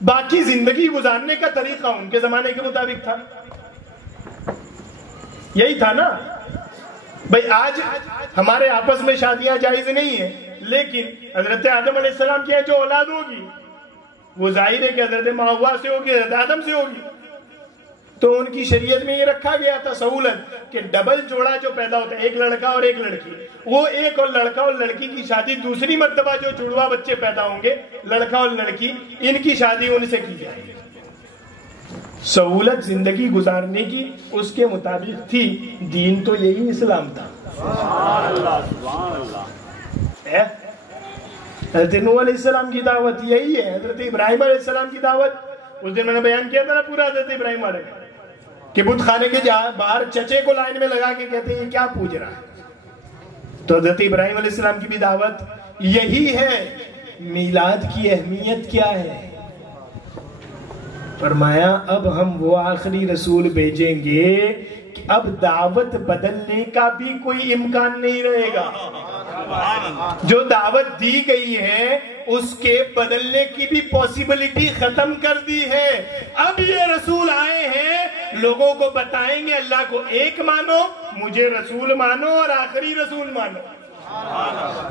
बाकी जिंदगी गुजारने का तरीका उनके जमाने के मुताबिक था, यही था ना भाई। आज हमारे आपस में शादियां जायज नहीं है, लेकिन हजरत आदम अलैहिस्सलाम की जो औलाद होगी वो जाहिर है कि हजरत हव्वा से होगी, हजरत आदम से होगी। तो उनकी शरीयत में ये रखा गया था सहूलत कि डबल जोड़ा जो पैदा होता है, एक लड़का और एक लड़की, वो एक और लड़का और लड़की की शादी दूसरी मर्तबा जो जुड़वा बच्चे पैदा होंगे, लड़का और लड़की, इनकी शादी उनसे की जाएगी। सहूलत जिंदगी गुजारने की उसके मुताबिक थी। दीन तो यही इस्लाम था। हजरत नूह अलैहिस्सलाम की दावत यही है, हजरत इब्राहिम अलैहिस्सलाम की दावत। उस दिन मैंने बयान किया था ना पूरा हजरत इब्राहिम वाले कि बुत खाने के बाहर चचे को लाइन में लगा के कहते हैं क्या पूज रहा है। तो हजरत इब्राहिम अलैहिस्सलाम की भी दावत यही है। मीलाद की अहमियत क्या है? फरमाया अब हम वो आखिरी रसूल भेजेंगे कि अब दावत बदलने का भी कोई इम्कान नहीं रहेगा। जो दावत दी गई है उसके बदलने की भी पॉसिबिलिटी खत्म कर दी है। अब ये रसूल आए हैं, लोगों को बताएंगे अल्लाह को एक मानो, मुझे रसूल मानो और आखिरी रसूल मानो,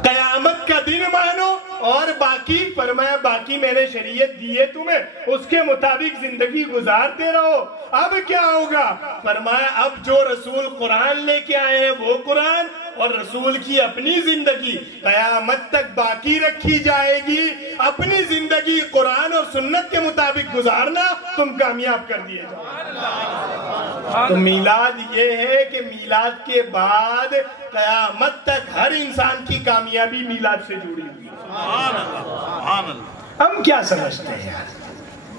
कयामत का दिन मानो, और बाकी फरमाया बाकी मैंने शरीयत दी है तुम्हें, उसके मुताबिक जिंदगी गुजारते रहो। अब क्या होगा? फरमाया अब जो रसूल कुरान लेके आए हैं वो कुरान और रसूल की अपनी जिंदगी कयामत तक बाकी रखी जाएगी। अपनी जिंदगी कुरान और सुन्नत के मुताबिक गुजारना, तुम कामयाब कर दिए जाओ। तो मीलाद ये है कि मीलाद के बाद कयामत तक हर इंसान की कामयाबी मीलाद से जुड़ी हुई है। हम क्या समझते हैं यार,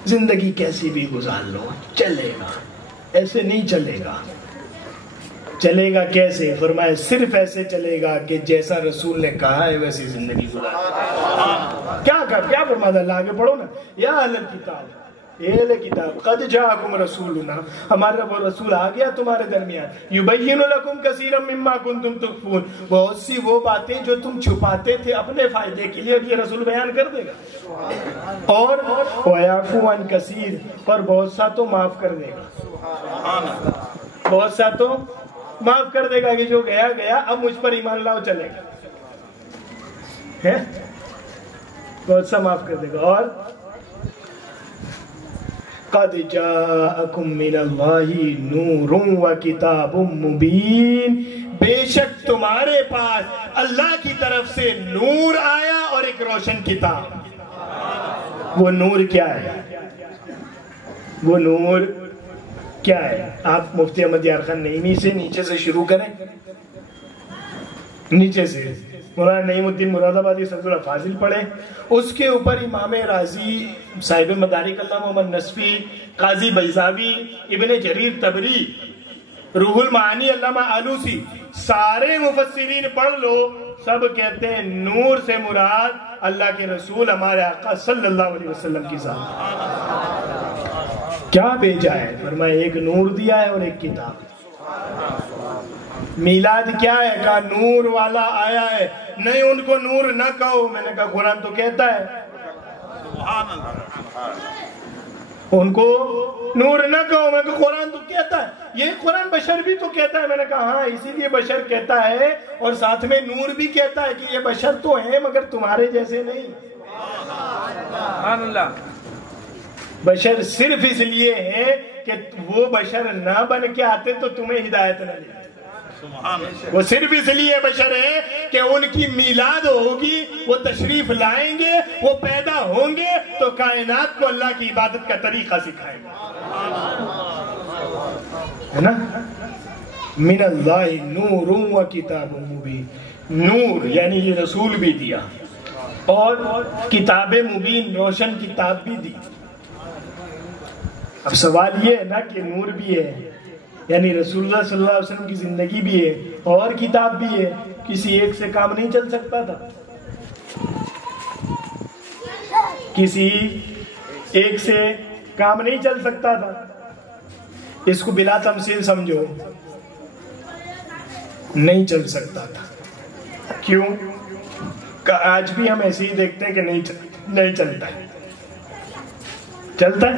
जिंदगी कैसी भी गुजार लो चलेगा, ऐसे नहीं चलेगा। चलेगा कैसे? फरमाया सिर्फ ऐसे चलेगा कि जैसा रसूल ने कहा है वैसी जिंदगी गुजार। क्या फरमाता है? आगे पढ़ो ना, या अहल किताब, किताब कद जाअकुम रसूलुना, हमारा वो रसूल आ गया तुम्हारे दरमियान, युबय्यिनु लकुम कसीरम मिम्मा कुंतुम तुख्फून, बहुत सी वो बातें जो तुम छुपाते थे अपने फायदे के लिए, अब ये रसूल बयान कर देगा। और वयाफू अन कसीर, और बहुत सा तो माफ कर देगा, बहुत सा तो माफ कर देगा कि जो गया गया, अब मुझ पर ईमान लाओ चलेगा, है बहुत सा माफ कर देगा। और क़द जाअकुम मिनल्लाहि नूरुन व किताबुम मुबीन, बेशक तुम्हारे पास अल्लाह की तरफ से नूर आया और एक रोशन किताब। वो नूर क्या है? वो नूर क्या है? आप मुफ्ती अहमद यार खान नईमी से नीचे से शुरू करें, नीचे से मौलाना नईमुद्दीन मुरादाबादी सदुल्लाह फाजिल पढ़े, उसके ऊपर इमाम राजी, साहिब मदारिक अल्लाह मोहम्मद नसफी, काजी बैजावी, इब्ने जरीर तबरी, रूहुल मानी अल्लामा आलूसी, सारे मुफस्सिरीन पढ़ लो, सब कहते हैं नूर से मुराद अल्लाह के रसूल हमारे आका सल्लल्लाहु अलैहि वसल्लम की ज़ात। क्या भेजा है? फरमाया एक नूर दिया है और एक किताब। मीलाद क्या है? कहा नूर वाला आया है। नहीं, उनको नूर न कहो, मैंने कहा कुरान तो कहता है। उनको नूर न कहो, मैंने कहा कुरान तो कहता है। ये कुरान बशर भी तो कहता है। मैंने कहा हाँ, इसीलिए बशर कहता है और साथ में नूर भी कहता है कि ये बशर तो है मगर तुम्हारे जैसे नहीं। बशर सिर्फ इसलिए है कि वो बशर न बन के आते तो तुम्हें हिदायत न मिलती। वो सिर्फ इसलिए बशर है कि उनकी मीलाद होगी, वो तशरीफ लाएंगे, वो पैदा होंगे तो कायनात को अल्लाह की इबादत का तरीका सिखाएंगे, है ना। मिनल्लाहि नूरुन व किताबुम मुबीन, नूर यानी ये रसूल भी दिया और किताब मुबीन रोशन किताब भी दी। अब सवाल ये है ना कि नूर भी है यानी रसूलुल्लाह सल्लल्लाहु अलैहि वसल्लम की जिंदगी भी है और किताब भी है, किसी एक से काम नहीं चल सकता था, किसी एक से काम नहीं चल सकता था। इसको बिला तमसील समझो, नहीं चल सकता था। क्यों? आज भी हम ऐसे ही देखते हैं कि नहीं चलता है। चलता है।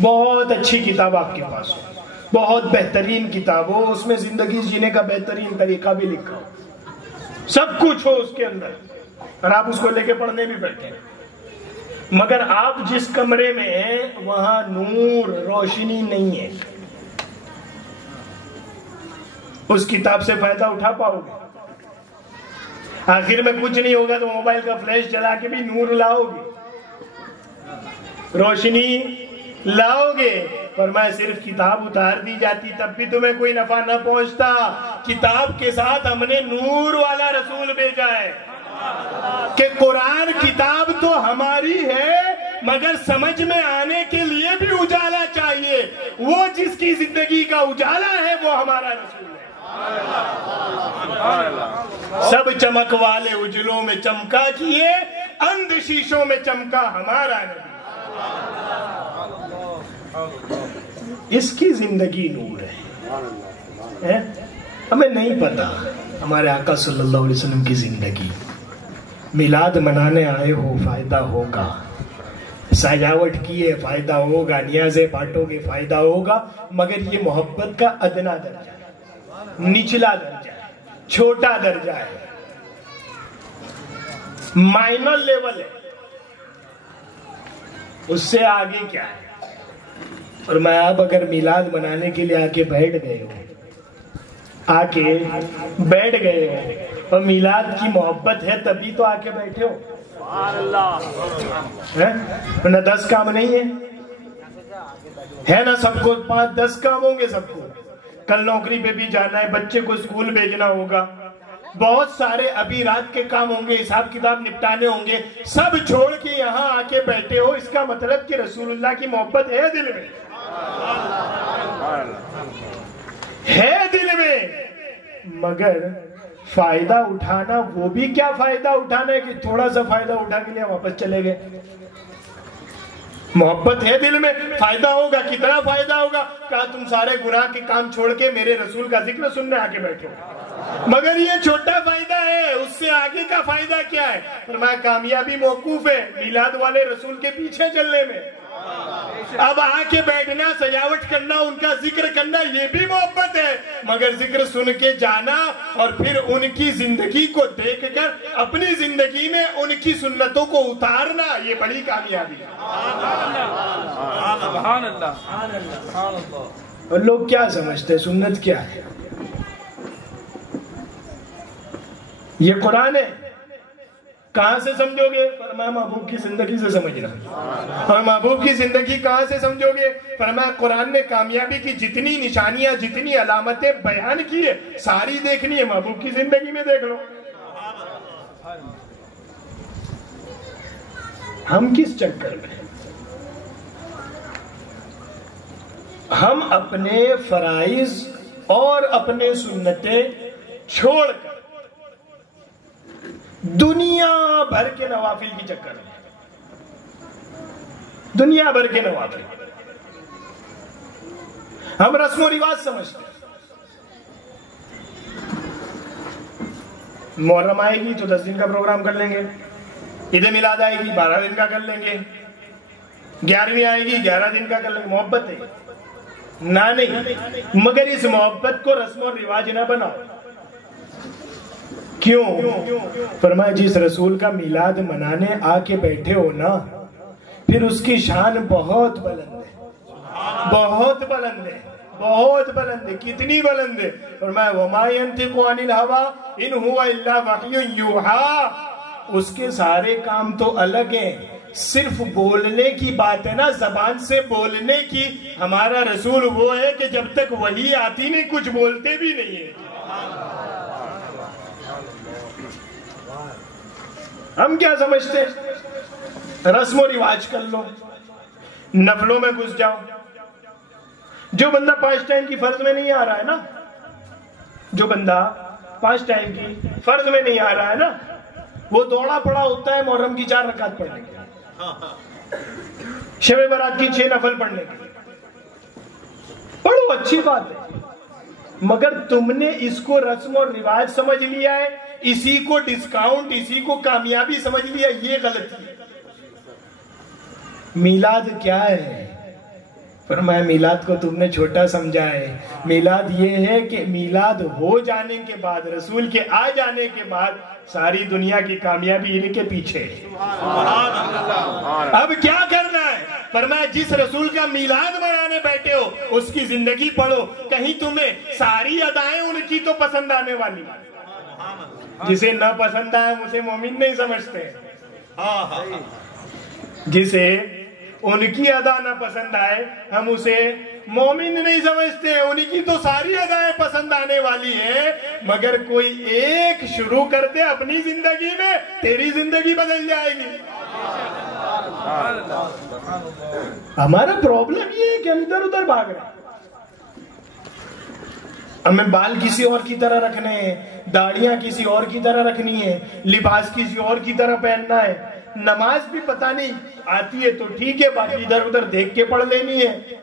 बहुत अच्छी किताब आपके पास हो, बहुत बेहतरीन किताब हो, उसमें जिंदगी जीने का बेहतरीन तरीका भी लिखा हो, सब कुछ हो उसके अंदर, और आप उसको लेके पढ़ने भी बैठे हैं, मगर आप जिस कमरे में हैं वहां नूर, रोशनी नहीं है, उस किताब से फायदा उठा पाओगे? आखिर में कुछ नहीं होगा तो मोबाइल का फ्लैश जला के भी नूर लाओगे, रोशनी लाओगे। पर मैं सिर्फ किताब उतार दी जाती तब भी तुम्हें कोई नफा न पहुंचता। किताब के साथ हमने नूर वाला रसूल भेजा है कि कुरान किताब तो हमारी है, मगर समझ में आने के लिए भी उजाला चाहिए। वो जिसकी जिंदगी का उजाला है वो हमारा रसूल है। सब चमक वाले उजलों में चमका किए, अंध शीशों में चमका हमारा नबी। इसकी जिंदगी नूर है? हमें नहीं पता हमारे आका सल्लल्लाहु अलैहि वसल्लम की जिंदगी। मिलाद मनाने आए हो, फायदा होगा, सजावट किए फायदा होगा, नियाज़ें बांटोगे फायदा होगा, मगर ये मोहब्बत का अदना दर्जा है, निचला दर्जा है, छोटा दर्जा है, माइनर लेवल है। उससे आगे क्या है? और मैं अब अगर मिलाद मनाने के लिए आके बैठ गए हो और मिलाद की मोहब्बत है तभी तो आके बैठे हो, वरना 10 काम नहीं है ना? सबको 5-10 काम होंगे सबको। कल नौकरी पे भी जाना है, बच्चे को स्कूल भेजना होगा, बहुत सारे अभी रात के काम होंगे, हिसाब किताब निपटाने होंगे, सब छोड़ के यहाँ आके बैठे हो। इसका मतलब कि रसूलुल्लाह की मोहब्बत है दिल में, है दिल में, मगर फायदा उठाना, वो भी क्या फायदा उठाना है कि थोड़ा सा फायदा उठा के लिए वापस चले गए। मोहब्बत है दिल में, फायदा होगा। कितना फायदा होगा? कहा तुम सारे गुनाह के काम छोड़ के मेरे रसूल का जिक्र सुनने आके बैठे हो, मगर ये छोटा फायदा है, उससे आगे का फायदा क्या है? फरमाया कामयाबी मौकूफ है मिलाद वाले रसूल के पीछे चलने में। अब आके बैठना, सजावट करना, उनका जिक्र करना, ये भी मोहब्बत है, मगर जिक्र सुन के जाना और फिर उनकी जिंदगी को देखकर अपनी जिंदगी में उनकी सुन्नतों को उतारना, ये बड़ी कामयाबी है। और लोग क्या समझते हैं सुन्नत क्या है? ये कुरान है। कहां से समझोगे? फरमाया महबूब की जिंदगी से समझना। और महबूब की जिंदगी कहां से समझोगे? फरमाया कुरान ने कामयाबी की जितनी निशानियां, जितनी अलामतें बयान की है, सारी देखनी है, महबूब की जिंदगी में देख लो। हम किस चक्कर में? हम अपने फराइज और अपने सुन्नतें छोड़कर दुनिया भर के नवाफिल की चक्कर में, दुनिया भर के नवाफिल हम रस्म रिवाज समझते हैं। मुहर्रम आएगी तो 10 दिन का प्रोग्राम कर लेंगे, ईद मिलाद आएगी 12 दिन का कर लेंगे, 11वीं आएगी 11 दिन का कर लेंगे। मोहब्बत है ना? नहीं, मगर इस मोहब्बत को रस्म और रिवाज ना बनाओ। क्यों? फरमाया जिस रसूल का मिलाद मनाने आके बैठे हो ना, फिर उसकी शान बहुत बुलंद है, बहुत बुलंद है, बहुत बुलंद है। कितनी बुलंद है? फरमाया वमा यंतिकु अनिल हवा इन हुवा इल्ला वह्युन यूहा। उसके सारे काम तो अलग हैं, सिर्फ बोलने की बात है ना, जबान से बोलने की। हमारा रसूल वो है कि जब तक वही आती नहीं कुछ बोलते भी नहीं है। हम क्या समझते? रस्म और रिवाज कर लो, नफलों में घुस जाओ। जो बंदा 5 टाइम की फर्ज में नहीं आ रहा है ना, जो बंदा 5 टाइम की फर्ज में नहीं आ रहा है ना, वो दौड़ा पड़ा होता है मुहर्रम की 4 रकात पढ़ने के लिए, शब बारात की 6 नफल पढ़ने के लिए। पढ़ो, अच्छी बात है, मगर तुमने इसको रस्म और रिवाज समझ लिया है, इसी को डिस्काउंट, इसी को कामयाबी समझ लिया, ये गलती है। मीलाद क्या है? फरमाया मीलाद को तुमने छोटा समझा है। मीलाद ये है कि मीलाद हो जाने के बाद, रसूल के आ जाने के बाद सारी दुनिया की कामयाबी इनके पीछे है। अब क्या करना है? फरमाया जिस रसूल का मीलाद मनाने बैठे हो उसकी जिंदगी पढ़ो, कहीं तुम्हें सारी अदाएं उनकी तो पसंद आने वाली, जिसे न पसंद आए उसे मोमिन नहीं समझते। जिसे उनकी अदा ना पसंद आए हम उसे मोमिन नहीं समझते। उनकी तो सारी अदाएं पसंद आने वाली है, मगर कोई एक शुरू कर दे अपनी जिंदगी में, तेरी जिंदगी बदल जाएगी। हमारा प्रॉब्लम ये है कि हम इधर उधर भाग रहे हैं। हमें बाल किसी और की तरह रखने हैं, दाढ़ियां किसी और की तरह रखनी है, लिबास किसी और की तरह पहनना है, नमाज भी पता नहीं आती है तो ठीक है, बाकी इधर उधर देख के पढ़ लेनी है।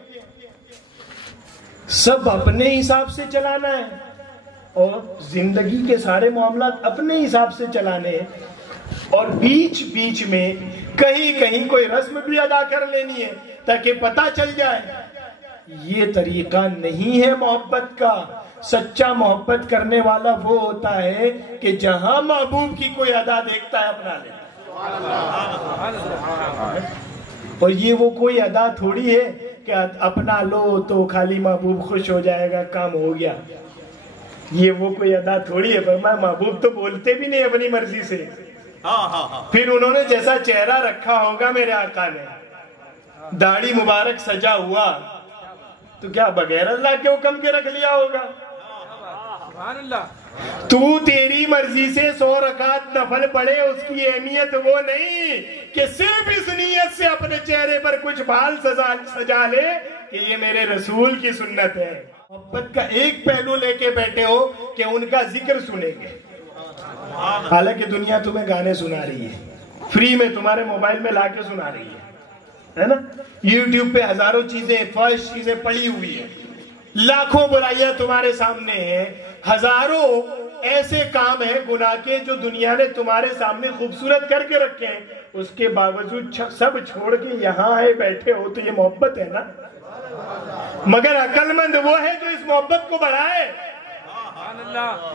सब अपने हिसाब से चलाना है और जिंदगी के सारे मामला अपने हिसाब से चलाने हैं, और बीच बीच में कहीं कहीं कोई रस्म भी अदा कर लेनी है ताकि पता चल जाए। ये तरीका नहीं है मोहब्बत का। सच्चा मोहब्बत करने वाला वो होता है कि जहां महबूब की कोई अदा देखता है अपना ले। और ये वो कोई अदा थोड़ी है कि अपना लो तो खाली महबूब खुश हो जाएगा, काम हो गया। ये वो कोई अदा थोड़ी है। फरमाया महबूब तो बोलते भी नहीं अपनी मर्जी से। फिर उन्होंने जैसा चेहरा रखा होगा मेरे आका ने, दाढ़ी मुबारक सजा हुआ, तो क्या बगैर अल्लाह के हुक्म के रख लिया होगा? तू तेरी मर्जी से 100 रकात नफल पढ़े, उसकी अहमियत वो नहीं कि सिर्फ इस नीयत से अपने चेहरे पर कुछ बाल सजा ले कि ये मेरे रसूल की सुन्नत है। मोहब्बत का एक पहलू लेके बैठे हो कि उनका जिक्र सुनेंगे। हालांकि दुनिया तुम्हें गाने सुना रही है, फ्री में तुम्हारे मोबाइल में लाके सुना रही है ना। यूट्यूब पे हजारों चीजें, फर्श चीजें पड़ी हुई है, लाखों बुराइयां तुम्हारे सामने हैं, हजारों ऐसे काम है गुनाह के जो दुनिया ने तुम्हारे सामने खूबसूरत करके रखे हैं, उसके बावजूद सब छोड़ के यहाँ आए बैठे हो, तो ये मोहब्बत है ना। मगर अक्लमंद वो है जो इस मोहब्बत को बढ़ाए,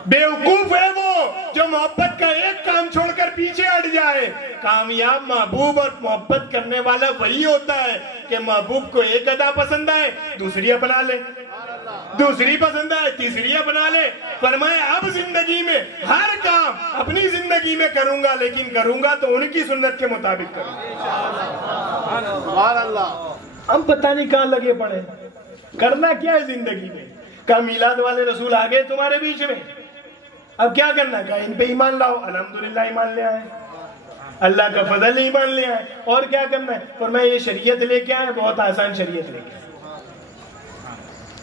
बेवकूफ है वो जो मोहब्बत का एक काम छोड़कर पीछे हट जाए। कामयाब महबूब और मोहब्बत करने वाला वही होता है कि महबूब को एक अदा पसंद आए दूसरी अपना ले, दूसरी पसंद आए तीसरी अपना ले। फरमाया अब जिंदगी में हर काम अपनी जिंदगी में करूंगा, लेकिन करूंगा तो उनकी सुन्नत के मुताबिक करूंगा। हम पता नहीं कहां लगे पड़े, करना क्या है जिंदगी में। का मीलाद वाले रसूल आ गए तुम्हारे बीच में, अब क्या करना है? इन पे ईमान लाओ, अल्हम्दुलिल्लाह ईमान ले आए, अल्लाह का फजल ईमान ले आए। और क्या करना है? और मैं ये शरीयत लेके आए, बहुत आसान शरीयत लेके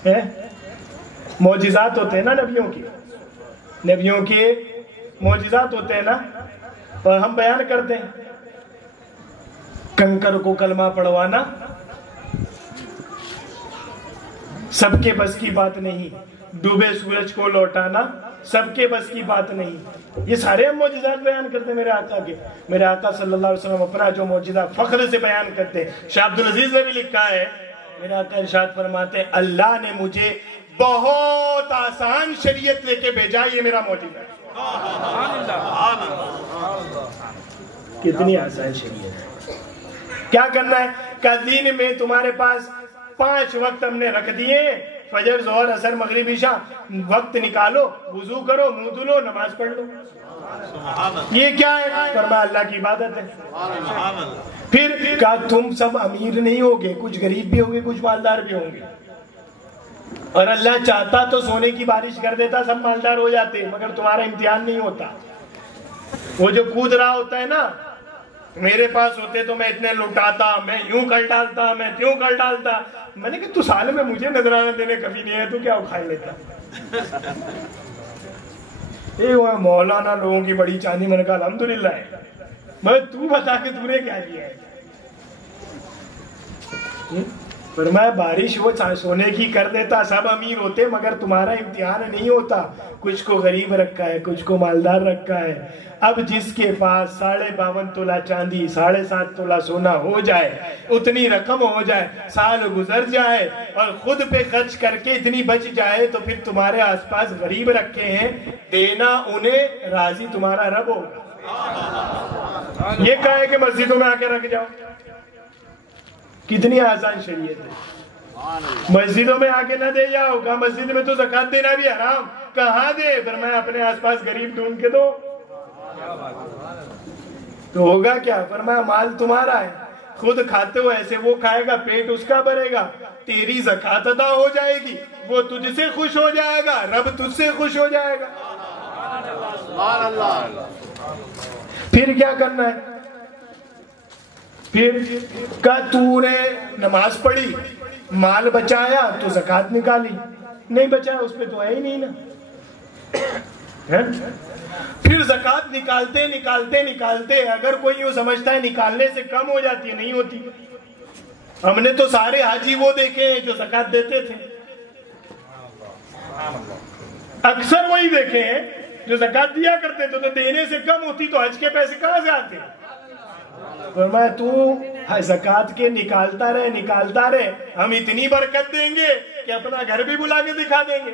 है। मौजिजात होते हैं ना नबियों के मौजिजात होते हैं ना, और हम बयान करते हैं। कंकर को कलमा पढ़वाना सबके बस की बात नहीं, डूबे सूरज को लौटाना सबके बस की बात नहीं। ये सारे हम मौजिज़ात बयान करते हैं मेरे आका के। मेरे आका सल्लल्लाहु अलैहि वसल्लम अपना जो मौजिज़ा फख्र से बयान करते हैं। शाह अब्दुल अजीज ने भी लिखा है, मेरे आका इरशाद फरमाते हैं, अल्लाह ने मुझे बहुत आसान शरीयत लेके भेजा, ये मेरा मौजिज़ा है। कितनी आसान शरीयत है। क्या करना है? का दिन में तुम्हारे पास 5 वक्त हमने रख दिए, फजर, जोहर, असर, मगरिब, इशा। वक्त निकालो, वुजू करो, मुंह धुलो, नमाज पढ़ लो। ये क्या है? फरमाया अल्लाह की इबादत है। फिर क्या तुम सब अमीर नहीं होगे, कुछ गरीब भी होंगे, कुछ मालदार भी होंगे। और अल्लाह चाहता तो सोने की बारिश कर देता, सब मालदार हो जाते, मगर तुम्हारा इम्तिहान नहीं होता। वो जो कूद रहा होता है ना, मेरे पास होते तो मैं इतने लुटाता, मैं यूं कर डालता, मैं त्यों कर डालता। मैंने कहा तू साल में मुझे नजराना देने कभी नहीं है, तू क्या उखाड़ लेता। ये वो मौलाना लोगों की बड़ी चांदी। मैंने कहा अल्हम्दुलिल्लाह है। मैं तू बता के तूने क्या किया है? फरमाया बारिश वो सोने की कर देता, सब अमीर होते, मगर तुम्हारा इम्तिहान नहीं होता। कुछ को गरीब रखा है, कुछ को मालदार रखा है। अब जिसके पास 52.5 तोला चांदी, 7.5 तोला सोना हो जाए, उतनी रकम हो जाए, साल गुजर जाए और खुद पे खर्च करके इतनी बच जाए, तो फिर तुम्हारे आसपास गरीब रखे हैं, देना उन्हें, राजी तुम्हारा रब होगा। ये कहा है कि मस्जिदों में आके रख जाओ। कितनी आसान शरीयत है। मस्जिदों में आके ना दे जाओ, कहा मस्जिद में तो ज़कात देना भी हराम, कहाँ दे? फरमाया अपने आसपास गरीब ढूंढ के दो। तो होगा क्या? फरमाया माल तुम्हारा है, खुद खाते हो ऐसे, वो खाएगा, पेट उसका भरेगा, तेरी ज़कात अदा हो जाएगी, वो तुझसे खुश हो जाएगा, रब तुझसे खुश हो जाएगा। फिर क्या करना है? फिर का तूने नमाज पढ़ी, माल बचाया तो ज़कात निकाली, नहीं बचाया उस पे तो है ही नहीं ना, है? फिर ज़कात निकालते निकालते निकालते अगर कोई यूं समझता है निकालने से कम हो जाती है, नहीं होती। हमने तो सारे हाजी वो देखे हैं जो ज़कात देते थे, अक्सर वही देखे हैं जो ज़कात दिया करते थे, तो देने से कम होती तो हज के पैसे कहां से आते? फरमाया तू ज़कात के निकालता रहे, हम इतनी बरकत देंगे कि अपना घर भी बुला के दिखा देंगे।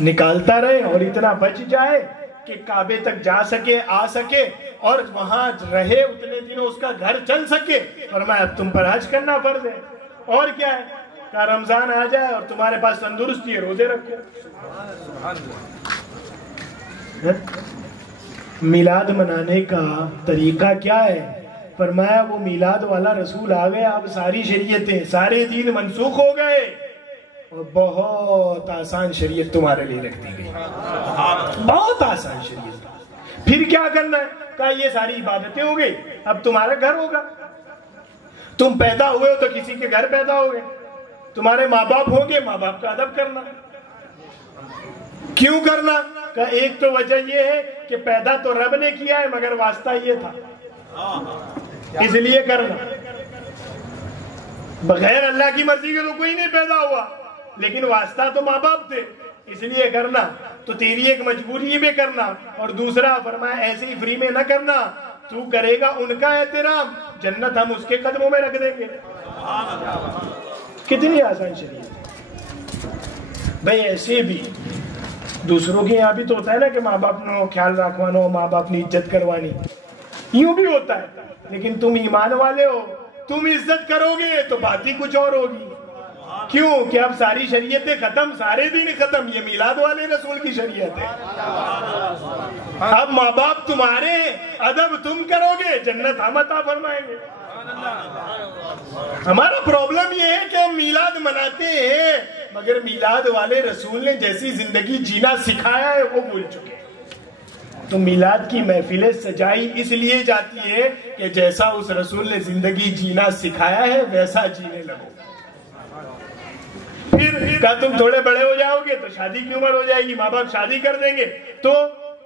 निकालता रहे और इतना बच जाए कि काबे तक जा सके, आ सके और वहां रहे उतने दिनों, उसका घर चल सके। फरमाया तुम पर हज करना फर्ज है, और क्या है? का रमजान आ जाए और तुम्हारे पास तंदुरुस्ती है, रोजे रखो। मिलाद मनाने का तरीका क्या है? फरमाया वो मिलाद वाला रसूल आ गया, अब सारी शरीयतें, सारे दीन मनसूख हो गए और बहुत आसान शरीयत तुम्हारे लिए रख दी गई, बहुत आसान शरीयत। फिर क्या करना है? कहा ये सारी इबादतें हो गई, अब तुम्हारा घर होगा। तुम पैदा हुए हो तो किसी के घर पैदा हो गए, तुम्हारे माँ बाप होंगे, माँ बाप का अदब करना। क्यों करना? का एक तो वजह ये है कि पैदा तो रब ने किया है, मगर वास्ता ये था, इसलिए करना। बगैर अल्लाह की मर्जी के तो कोई नहीं पैदा हुआ, लेकिन वास्ता तो माँ बाप थे, इसलिए करना। तो तेरी एक मजबूरी में करना, और दूसरा फरमाया ऐसे ही फ्री में न करना, तू करेगा उनका एहतराम, जन्नत हम उसके कदमों में रख देंगे। कितनी आसान शरीयत भाई। ऐसे भी दूसरों के यहाँ भी तो होता है ना कि माँ बाप नो ख्याल रखवानो, माँ बाप ने इज्जत करवानी, यूं भी होता है। लेकिन तुम ईमान वाले हो, तुम इज्जत करोगे तो बात ही कुछ और होगी। क्यों? कि अब सारी शरीयतें खत्म, सारे दिन खत्म, ये मिलाद वाले रसूल की शरीयत है। अब माँ बाप तुम्हारे, अदब तुम करोगे, जन्नत हम अता फरमाएंगे। हमारा प्रॉब्लम ये है कि हम मिलाद मनाते हैं, मगर मिलाद वाले रसूल ने जैसी जिंदगी जीना सिखाया है वो भूल चुके हैं। तो मिलाद की महफिलें सजाई इसलिए जाती है कि जैसा उस रसूल ने जिंदगी जीना सिखाया है वैसा जीने लगो। फिर क्या तुम थोड़े बड़े हो जाओगे तो शादी की उम्र हो जाएगी, माँ बाप शादी कर देंगे, तो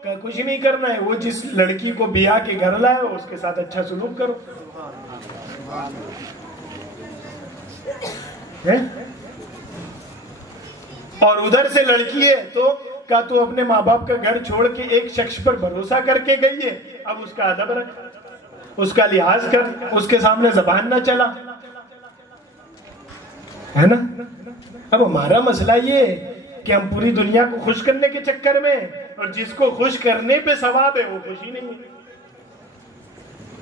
क्या कुछ नहीं करना है, वो जिस लड़की को ब्याह के घर लाए हो उसके साथ अच्छा सुलूक करो, है? और उधर से लड़की है तो क्या तू अपने माँ बाप का घर छोड़ के एक शख्स पर भरोसा करके गई है, अब उसका अदब रख, उसका लिहाज कर, उसके सामने जबान ना चला, है ना? अब हमारा मसला ये है कि हम पूरी दुनिया को खुश करने के चक्कर में, और जिसको खुश करने पे सवाब है वो खुशी नहीं है।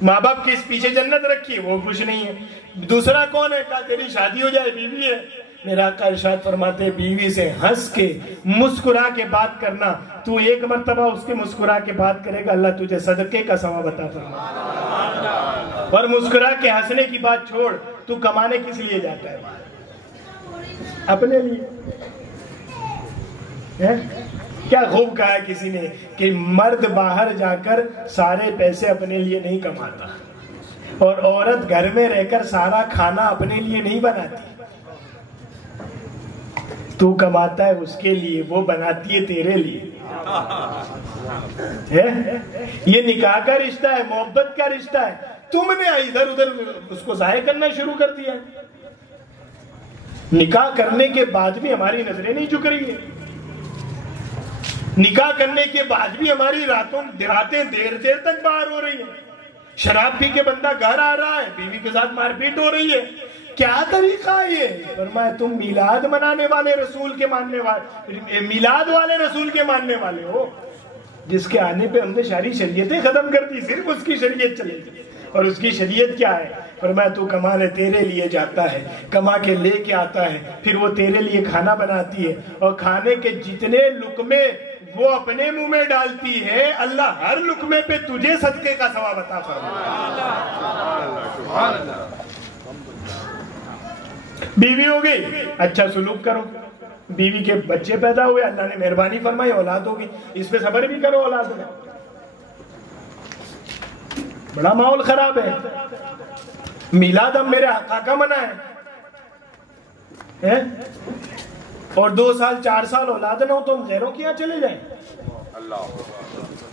माँ बाप के इस पीछे जन्नत रखी है, वो खुश नहीं है। दूसरा कौन है? कहा तेरी शादी हो जाए, बीवी है, मेरा आका इरशाद फरमाते बीवी से हंस के मुस्कुरा के बात करना, तू एक मर्तबा उसके मुस्कुरा के बात करेगा, अल्लाह तुझे सदके का सवाब अता फरमाएगा। और मुस्कुरा के हंसने की बात छोड़, तू कमाने किस लिए जाता है? अपने लिए, है? क्या खूब कहा है किसी ने कि मर्द बाहर जाकर सारे पैसे अपने लिए नहीं कमाता, और औरत घर में रहकर सारा खाना अपने लिए नहीं बनाती। तू कमाता है उसके लिए, वो बनाती है तेरे लिए, है? ये निकाह का रिश्ता है, मोहब्बत का रिश्ता है। तुमने इधर उधर उसको जाहिर करना शुरू कर दिया। निकाह करने के बाद भी हमारी नजरें नहीं झुक रही है, निकाह करने के बाद भी हमारी रातें देर देर तक बाहर हो रही है। शराब पी के बंदा घर आ रहा है, बीवी के साथ मारपीट हो रही है। क्या तरीका है ये? फरमाया तुम मिलाद मनाने वाले रसूल के मानने वाले, मिलाद वाले रसूल के मानने वाले हो, जिसके आने पे हमने सारी शरीयतें खत्म कर दी, सिर्फ उसकी शरीयत चलेगी। और उसकी शरीयत क्या है? फरमाया तू कमाने तेरे लिए जाता है, कमा के लेके आता है, फिर वो तेरे लिए खाना बनाती है, और खाने के जितने लुकमे वो अपने मुंह में डालती है, अल्लाह हर लुकमे पे तुझे सदके का सवाब अता फरमाए। बीवी हो गई, अच्छा सुलूक करो, बीवी के बच्चे पैदा हुए, अल्लाह ने मेहरबानी फरमाई, औलाद होगी, इस पे सब्र भी करो औलाद में। बड़ा माहौल खराब है। मिलाद अब मेरे आका का मना है? और 2 साल 4 साल औलाद ना हो तो हम गैरों के यहाँ चले जाएं।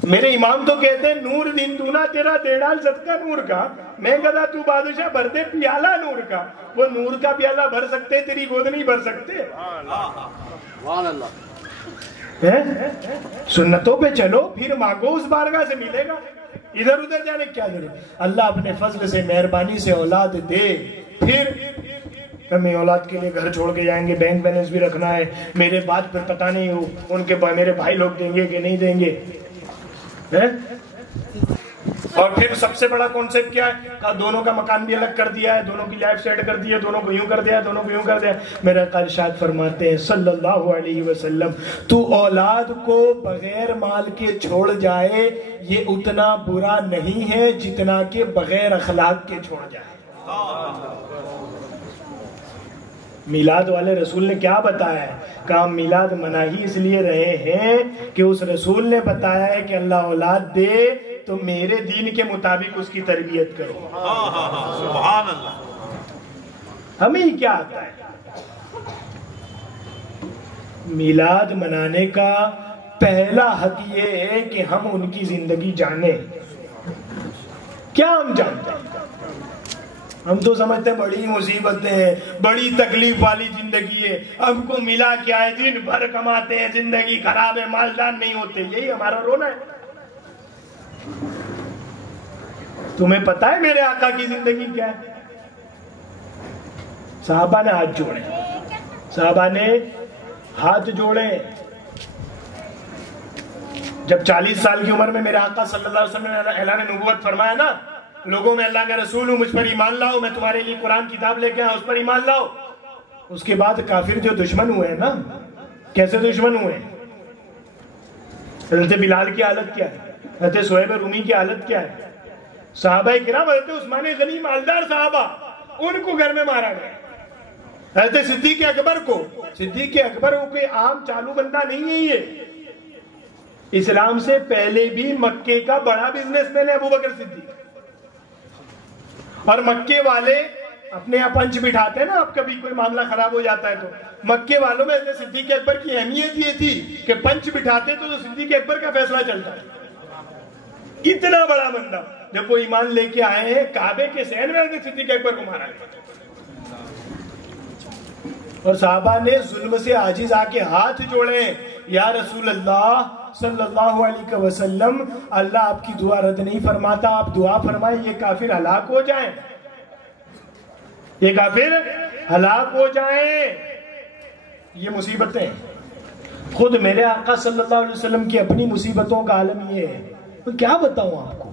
मेरे इमाम तो कहते हैं नूर दिन दूना तेरा डेढ़ाल सदका नूर का, मैं कहता तू बादशाह भर दे प्याला नूर का। वो नूर का प्याला भर सकते, तेरी गोद नहीं भर सकते। सुन्नतों पे चलो, फिर मांगो, उस बारगाह से मिलेगा। इधर उधर जाने क्या जरूरत? अल्लाह अपने फजल से मेहरबानी से औलाद दे, फिर हमें औलाद के लिए घर छोड़ के जाएंगे, बैंक बैलेंस भी रखना है, मेरे बाद फिर पता नहीं हो उनके मेरे भाई लोग देंगे कि नहीं देंगे है? और फिर सबसे बड़ा कॉन्सेप्ट क्या है? दोनों का मकान भी अलग कर दिया है, दोनों की लाइफ सेट कर दी है, दोनों को यूं कर दिया, दोनों को यूं कर दिया। मेरा काल शायद फरमाते हैं सल्लल्लाहु अलैहि वसल्लम, तू औलाद को बगैर माल के छोड़ जाए ये उतना बुरा नहीं है जितना के बगैर अखलाक के छोड़ जाए। मिलाद वाले रसूल ने क्या बताया है? कहा मिलाद मना ही इसलिए रहे हैं कि उस रसूल ने बताया है कि अल्लाह औलाद दे तो मेरे दीन के मुताबिक उसकी तरबियत करो। सुभान अल्लाह। हमें ही क्या आता है? मिलाद मनाने का पहला हक ये है कि हम उनकी जिंदगी जाने। क्या हम जानते हैं? हम तो समझते हैं बड़ी मुसीबतें हैं, बड़ी तकलीफ वाली जिंदगी है, हमको मिला क्या है, दिन भर कमाते हैं, जिंदगी खराब है, मालदार नहीं होते, यही हमारा रोना है। तुम्हें पता है मेरे आका की जिंदगी क्या है? साहबा ने हाथ जोड़े, साहबा ने हाथ जोड़े। जब 40 साल की उम्र में मेरे आका सल्लल्लाहु अलैहि वसल्लम ने ऐलान नबुव्वत फरमाया ना, लोगों में अल्लाह का रसूल हूं, मुझ पर ईमान लाओ, मैं तुम्हारे लिए कुरान किताब लेके आया, उस पर ईमान लाओ। उसके बाद काफिर जो दुश्मन हुए हैं ना, कैसे दुश्मन हुए? हज़रत बिलाल की हालत क्या है? हज़रत सुहैब रूमी की हालत क्या है? सहाबाए किराम, हज़रत उस्मान गनी मालदार साहबा, उनको घर में मारा गया। हज़रत सिद्दीक़ अकबर को, सिद्दीक़ अकबर को कोई आम चालू बंदा नहीं है, ये इस्लाम से पहले भी मक्के का बड़ा बिजनेसमैन है अबू बकर सिद्दीक। और मक्के वाले अपने यहाँ पंच बिठाते हैं ना, अब कभी कोई मामला खराब हो जाता है तो मक्के वालों में सिद्दीक़ अकबर की अहमियत ये थी कि पंच बिठाते तो सिद्दीक़ अकबर का फैसला चलता है। इतना बड़ा बंदा, जब वो ईमान लेके आए हैं, काबे के सहन में सिद्दीक़ अकबर को मारा गया। और साहबा ने जुल्म से आजिज आके हाथ जोड़े, या रसूल अल्लाह सल्लल्लाहु अलैहि वसल्लम, अल्लाह आपकी दुआ रद्द नहीं फरमाता, आप दुआ फरमाए ये काफिर हलाक हो जाएं, ये काफिर हलाक हो जाएं। ये मुसीबतें खुद मेरे आका सल्लल्लाहु अलैहि वसल्लम की अपनी मुसीबतों का आलम ये है। तो क्या बताऊं आपको?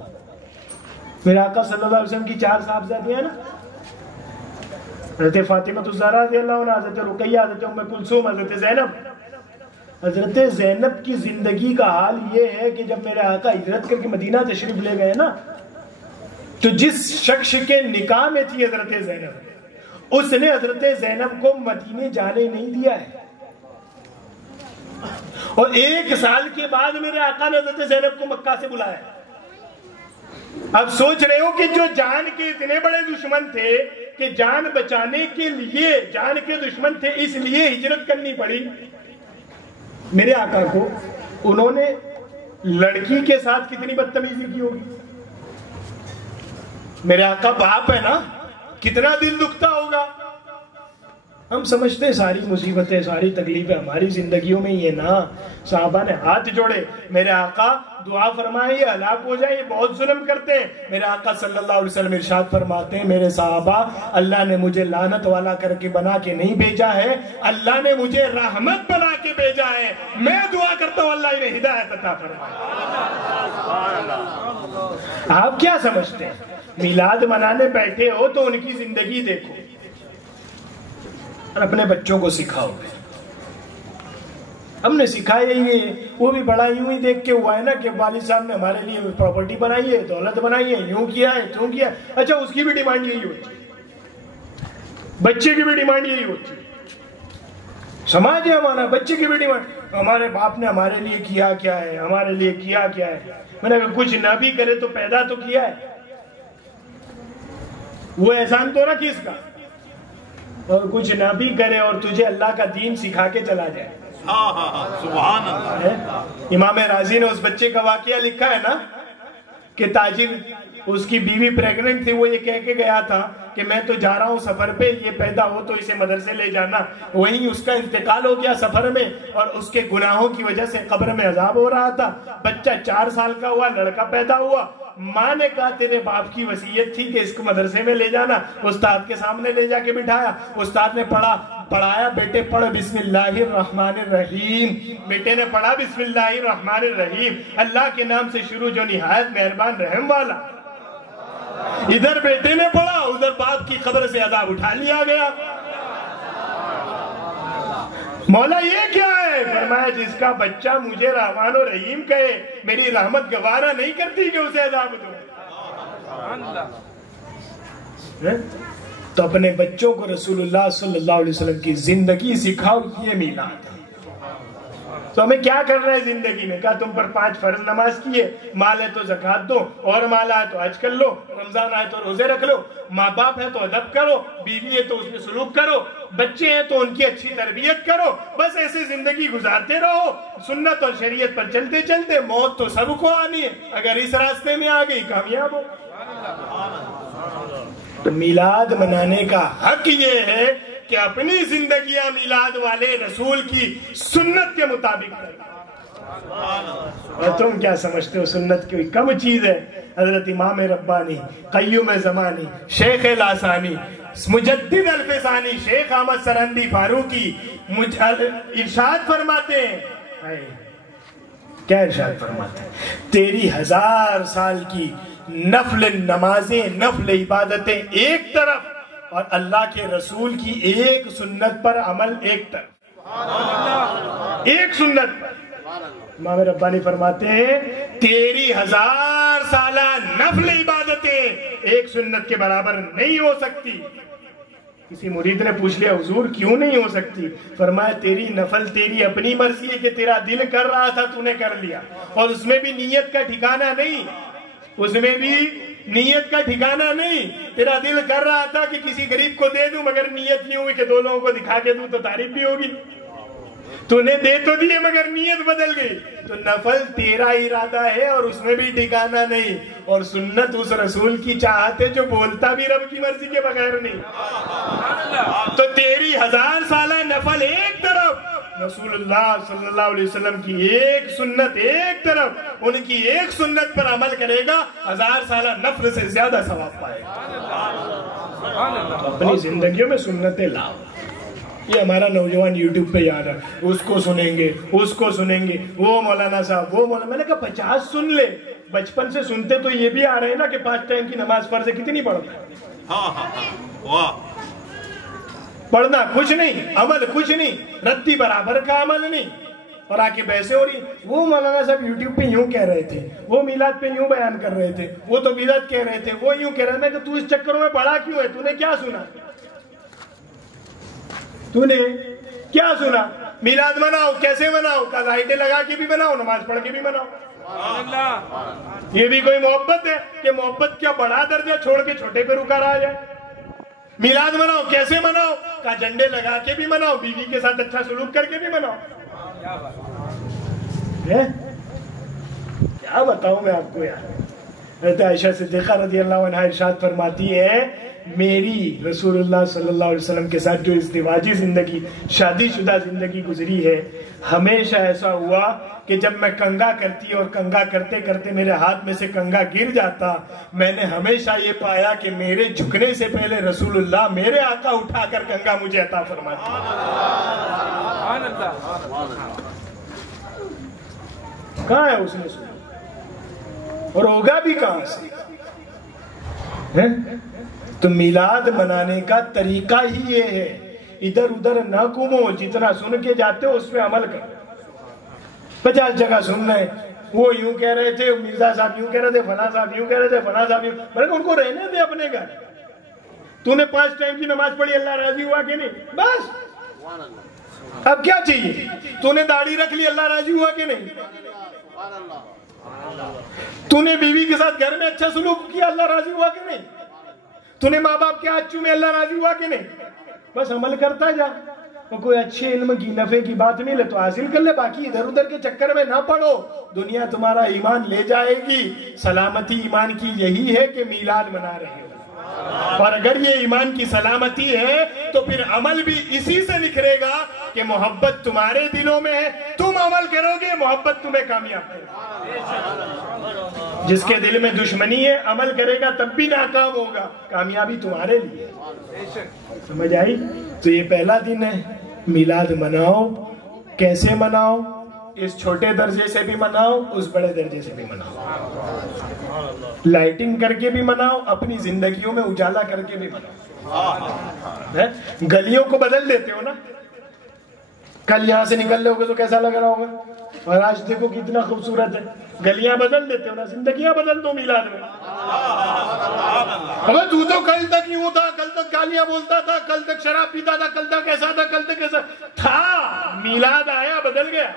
मेरे आका सल्लल्लाहु अलैहि वसल्लम की 4 साहबजादियां ना, हज़रत फातिमा ज़हरा रज़ियल्लाहु अन्हा, हज़रत रुकैया, हज़रत उम्मे कुलसूम, हज़रत ज़ैनब। हज़रत ज़ैनब की जिंदगी का हाल ये है कि जब मेरे आका हिजरत करके मदीना तशरीफ ले गए ना, तो जिस शख्स के निकाह में थी हज़रत ज़ैनब, उसने हज़रत ज़ैनब को मदीने जाने नहीं दिया है। और 1 साल के बाद मेरे आका ने हज़रत ज़ैनब को मक्का से बुलाया। अब सोच रहे हो कि जो जान के इतने बड़े दुश्मन थे कि जान बचाने के लिए, जान के दुश्मन थे इसलिए हिजरत करनी पड़ी मेरे आका को, उन्होंने लड़की के साथ कितनी बदतमीजी की होगी। मेरे आका बाप है ना, कितना दिल दुखता होगा। हम समझते हैं सारी मुसीबतें सारी तकलीफें हमारी जिंदगियों में ही है ना। साहबा ने हाथ जोड़े, मेरे आका दुआ फरमाए, ये हलाक हो जाए, ये बहुत जुल्म करते हैं। मेरे आका सल्लल्लाहु अलैहि वसल्लम इरशाद फरमाते हैं, मेरे साहबा, अल्लाह ने मुझे लानत वाला करके बना के नहीं भेजा है, अल्लाह ने मुझे रहमत बना के भेजा है। मैं दुआ करता हूँ अल्लाह इन्हें हिदायत अता फरमाए। आप क्या समझते हैं, मिलाद मनाने बैठे हो तो उनकी जिंदगी देखो और अपने बच्चों को सिखाओ। हमने सिखाया ही है, वो भी बड़ा यूं ही देख के हुआ है ना कि वालिद साहब ने हमारे लिए प्रॉपर्टी बनाई है, दौलत बनाई है, यूं किया है, त्यों किया है। अच्छा, उसकी भी डिमांड यही होती है, बच्चे की भी डिमांड यही होती है। समाज है हमारा, बच्चे की भी डिमांड, हमारे बाप ने हमारे लिए किया क्या है, हमारे लिए किया क्या है। मैंने कहा कुछ ना भी करे तो पैदा तो किया है, वो एहसान तो ना किसका। और कुछ ना भी करे और तुझे अल्लाह का दीन सिखा के चला जाए। सुभान अल्लाह। इमाम राजी ने उस बच्चे का वाकया लिखा है ना कि ताजिर, उसकी बीवी प्रेग्नेंट थी, वो ये कह के गया था कि मैं तो जा रहा हूँ सफर पे, ये पैदा हो तो इसे मदरसे ले जाना। वहीं उसका इंतकाल हो गया सफर में और उसके गुनाहों की वजह से कब्र में अजाब हो रहा था। बच्चा 4 साल का हुआ, लड़का पैदा हुआ। माँ ने कहा तेरे बाप की वसीयत थी कि इसको मदरसे में ले जाना। उस्ताद के सामने ले जाके बिठाया, उस्ताद ने पढ़ाया, बेटे पढ़ बिस्मिल्लाहिर्रहमानिर्रहीम। बेटे ने पढ़ा बिस्मिल्लाहिर्रहमानिर्रहीम, अल्लाह के नाम से शुरू जो निहायत मेहरबान रहम वाला। इधर बेटे ने पढ़ा, उधर बाप की खबर से अजाब उठा लिया गया। मौला ये क्या है? फरमाया जिसका बच्चा मुझे रहमान और रहीम कहे, मेरी रहमत गवारा नहीं करती कि उसे अजाब दूं। तो अपने बच्चों को रसूलुल्लाह सल्लल्लाहु अलैहि वसल्लम की जिंदगी सिखाओ, ये मिलाद है। तो हमें क्या करना है जिंदगी में? कहा तुम पर 5 फर्ज नमाज किए, माल है तो ज़कात दो, और माल है तो हज कर लो, रमजान आए तो रोजे रख लो, माँ बाप है तो अदब करो, बीवी है तो उसमें सुलूक करो, बच्चे हैं तो उनकी अच्छी तरबियत करो। बस ऐसे जिंदगी गुजारते रहो, सुन्नत और शरीयत पर चलते चलते। मौत तो सबको आनी है, अगर इस रास्ते में आ गई कामयाब हो। तो मिलाद मनाने का हक ये है कि अपनी जिंदगियां मिलाद वाले रसूल की सुन्नत के मुताबिक करें। और तुम क्या समझते हो सुन्नत कोई कम चीज है? हजरत इमाम रब्बानी, क़य्यूम ज़मानी, शेख लासानी, मुजद्दिद अल्फसानी, शेख अहमद सरहंदी फारूकी इरशाद फरमाते हैं, क्या इरशाद फरमाते हैं? तेरी 1000 साल की नफल नमाजें, नफल इबादतें एक तरफ और अल्लाह के रसूल की एक सुन्नत पर अमल एक तरफ। एक सुन्नत पर इमाम रब्बानी फरमाते हैं तेरी 1000 साला नफल इबादतें एक सुन्नत के बराबर नहीं हो सकती। किसी मुरीद ने पूछ लिया हुजूर क्यों नहीं हो सकती? फरमाया तेरी नफल तेरी अपनी मर्जी है कि तेरा दिल कर रहा था तूने कर लिया, और उसमें भी नीयत का ठिकाना नहीं, उसमें भी नीयत का ठिकाना नहीं। तेरा दिल कर रहा था कि किसी गरीब को दे दूं, मगर नीयत नहीं हुई कि 2 लोगों को दिखा के दूं तो तारीफ भी होगी। तूने दे तो दिए मगर नीयत बदल गई। तो नफल तेरा इरादा है और उसमें भी ठिकाना नहीं, और सुन्नत उस रसूल की चाहत है जो बोलता भी रब की मर्जी के बगैर नहीं। तो तेरी 1000 साला नफल एक तरफ, रसूलुल्लाह सल्लल्लाहु अलैहि वसल्लम की एक सुन्नत एक तरफ, उनकी एक सुन्नत पर अमल करेगा 1000 साला नफल से ज्यादा सवाब पाएगा। अपनी जिंदगियों में सुन्नतें लाओ। ये हमारा नौजवान यूट्यूब पे यार है, उसको सुनेंगे उसको सुनेंगे, वो मौलाना साहब वो मौलाना। मैंने कहा 50 सुन ले, बचपन से सुनते तो ये भी आ रहे हैं ना कि 5 टाइम की नमाज फर्ज है, कितनी पढ़ता है? वाह, पढ़ना कुछ नहीं, अमल कुछ नहीं, रत्ती बराबर का अमल नहीं, और आके बहसे हो रही। वो मौलाना साहब यूट्यूब पे यूं कह रहे थे, वो मिलाद पे यूं बयान कर रहे थे, वो तो बिदअत कह रहे थे, वो यूं कह रहे थे। मैं तू इस चक्करों में पढ़ा क्यों है? तूने क्या सुना? तूने क्या सुना? मिलाद मनाओ, कैसे मनाओ? का लाइटें लगा के भी बनाओ, नमाज पढ़ के भी बनाओ। ये भी कोई मोहब्बत है कि मोहब्बत क्या बड़ा दर्जा छोड़ के छोटे पे रुका रहा जाए? मिलाद मनाओ, कैसे मनाओ? का झंडे लगा के भी मनाओ, बीवी के साथ अच्छा सलूक करके भी मनाओ। क्या बताऊं मैं आपको यार, हज़रत आयशा सिद्दीक़ा रज़ियल्लाहु अन्हा इरशाद फरमाती है, मेरी रसूलुल्लाह सल्लल्लाहु अलैहि वसल्लम के साथ जो इज़्दिवाजी जिंदगी, शादीशुदा जिंदगी गुजरी है, हमेशा ऐसा हुआ कि जब मैं कंगा करती और कंगा करते करते मेरे हाथ में से कंगा गिर जाता, मैंने हमेशा ये पाया कि मेरे झुकने से पहले रसूलुल्लाह मेरे आका उठाकर कंगा मुझे अता फरमाते। कहाँ है उसने सुना और होगा भी कहां से है? तो मिलाद मनाने का तरीका ही ये है, इधर उधर ना घूमो, जितना सुन के जाते हो उस पर अमल करो। 50 जगह सुन रहे, वो यूं कह रहे थे, मिर्जा साहब यूं कह रहे थे, फला साहब यूं कह रहे थे, फला साहब यूं, मैंने उनको रहने दे अपने घर। तूने 5 टाइम की नमाज पढ़ी, अल्लाह राजी हुआ कि नहीं? बस अब क्या चाहिए? तूने दाढ़ी रख ली, अल्लाह राजी हुआ कि नहीं? तूने बीवी के साथ घर में अच्छा सुलूक किया, अल्लाह राजी हुआ कि नहीं? तूने माँ बाप के हाथ चूमे, अल्लाह राजी हुआ कि नहीं? बस अमल करता जा, तो कोई अच्छे इल्म की नफे की बात मिले तो हासिल कर ले, बाकी इधर उधर के चक्कर में ना पड़ो। दुनिया तुम्हारा ईमान ले जाएगी। सलामती ईमान की यही है कि मीलाद मना रहे हो, और अगर ये ईमान की सलामती है तो फिर अमल भी इसी से निखरेगा कि मोहब्बत तुम्हारे दिलों में है, तुम अमल करोगे, मोहब्बत तुम्हें कामयाब करेगी। जिसके दिल में दुश्मनी है, अमल करेगा तब भी नाकाम होगा, कामयाबी तुम्हारे लिए। समझ आई? तो ये पहला दिन है, मिलाद मनाओ। कैसे मनाओ? इस छोटे दर्जे से भी मनाओ, उस बड़े दर्जे से भी मनाओ। लाइटिंग करके भी मनाओ, अपनी जिंदगियों में उजाला करके भी मनाओ। गलियों को बदल देते हो ना, कल यहां से निकल रहे तो कैसा लग रहा होगा, और आज देखो कितना खूबसूरत है। गलियां बदल देते हो ना, जिंदगियां बदल दो मिलाद में। अबे तू तो कल तक यूं था, कल तक गालियां बोलता था, कल तक शराब पीता था, कल तक ऐसा था, कल तक ऐसा था। मिलाद आया, बदल गया।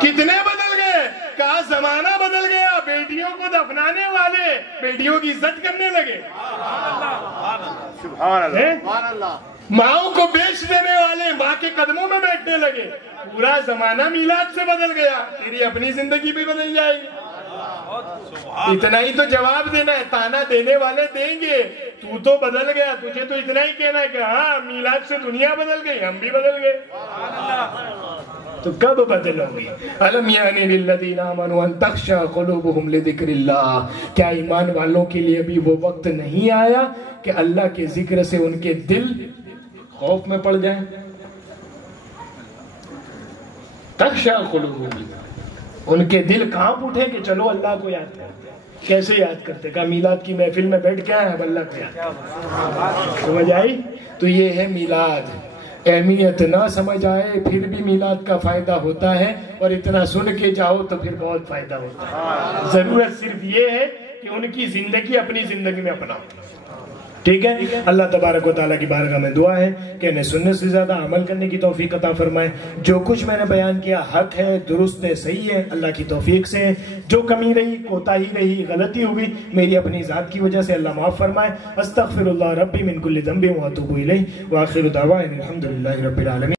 कितने बदल गए? कहा जमाना बदल गया। बेटियों को दफनाने वाले बेटियों की इज्जत करने लगे, माओ को बेच देने वाले माँ के कदमों में बैठने लगे। पूरा जमाना मिलाद से बदल गया, तेरी अपनी जिंदगी भी बदल जाएगी। इतना ही तो जवाब देना है, ताना देने वाले देंगे। तू तो बदल गया, तुझे तो इतना ही कहना है कि हाँ मिलाद से दुनिया बदल गई, हम भी बदल गए। तो कब बदलोगे? अलम यानी लिल्लज़ीना आमनू अन तख़शा क़ुलूबुहुम लिज़िक्रिल्लाह, क्या ईमान वालों के लिए अभी वो वक्त नहीं आया कि अल्लाह के जिक्र से उनके दिल खौफ में पड़ जाए? तख़शा क़ुलूबुहुम, उनके दिल कांप उठे कि चलो अल्लाह को याद करते। कैसे याद करते? का मिलाद की महफिल में बैठ के हम अल्लाह को याद। समझ आई? तो ये है मिलाद। अहमियत ना समझ आए फिर भी मिलाद का फायदा होता है, और इतना सुन के जाओ तो फिर बहुत फायदा होता है। जरूरत सिर्फ ये है कि उनकी जिंदगी अपनी जिंदगी में अपनाओ। ठीक है? अल्लाह तबारक व तआला की बारगाह में दुआ है कि इन्हें सुनने से ज्यादा अमल करने की तौफीक अता फरमाए। जो कुछ मैंने बयान किया हक है, दुरुस्त है, सही है, अल्लाह की तौफीक से है। जो कमी रही, कोताही रही, गलती हुई, मेरी अपनी जात की वजह से अल्लाह माफ फरमाए। अस्तगफिरुल्लाह रब्बी मिन कुल्लि ज़ंबिन व अतूबु इलैहि व आखिरु दावाना अनिल हम्दुलिल्लाहि रब्बिल आलमीन।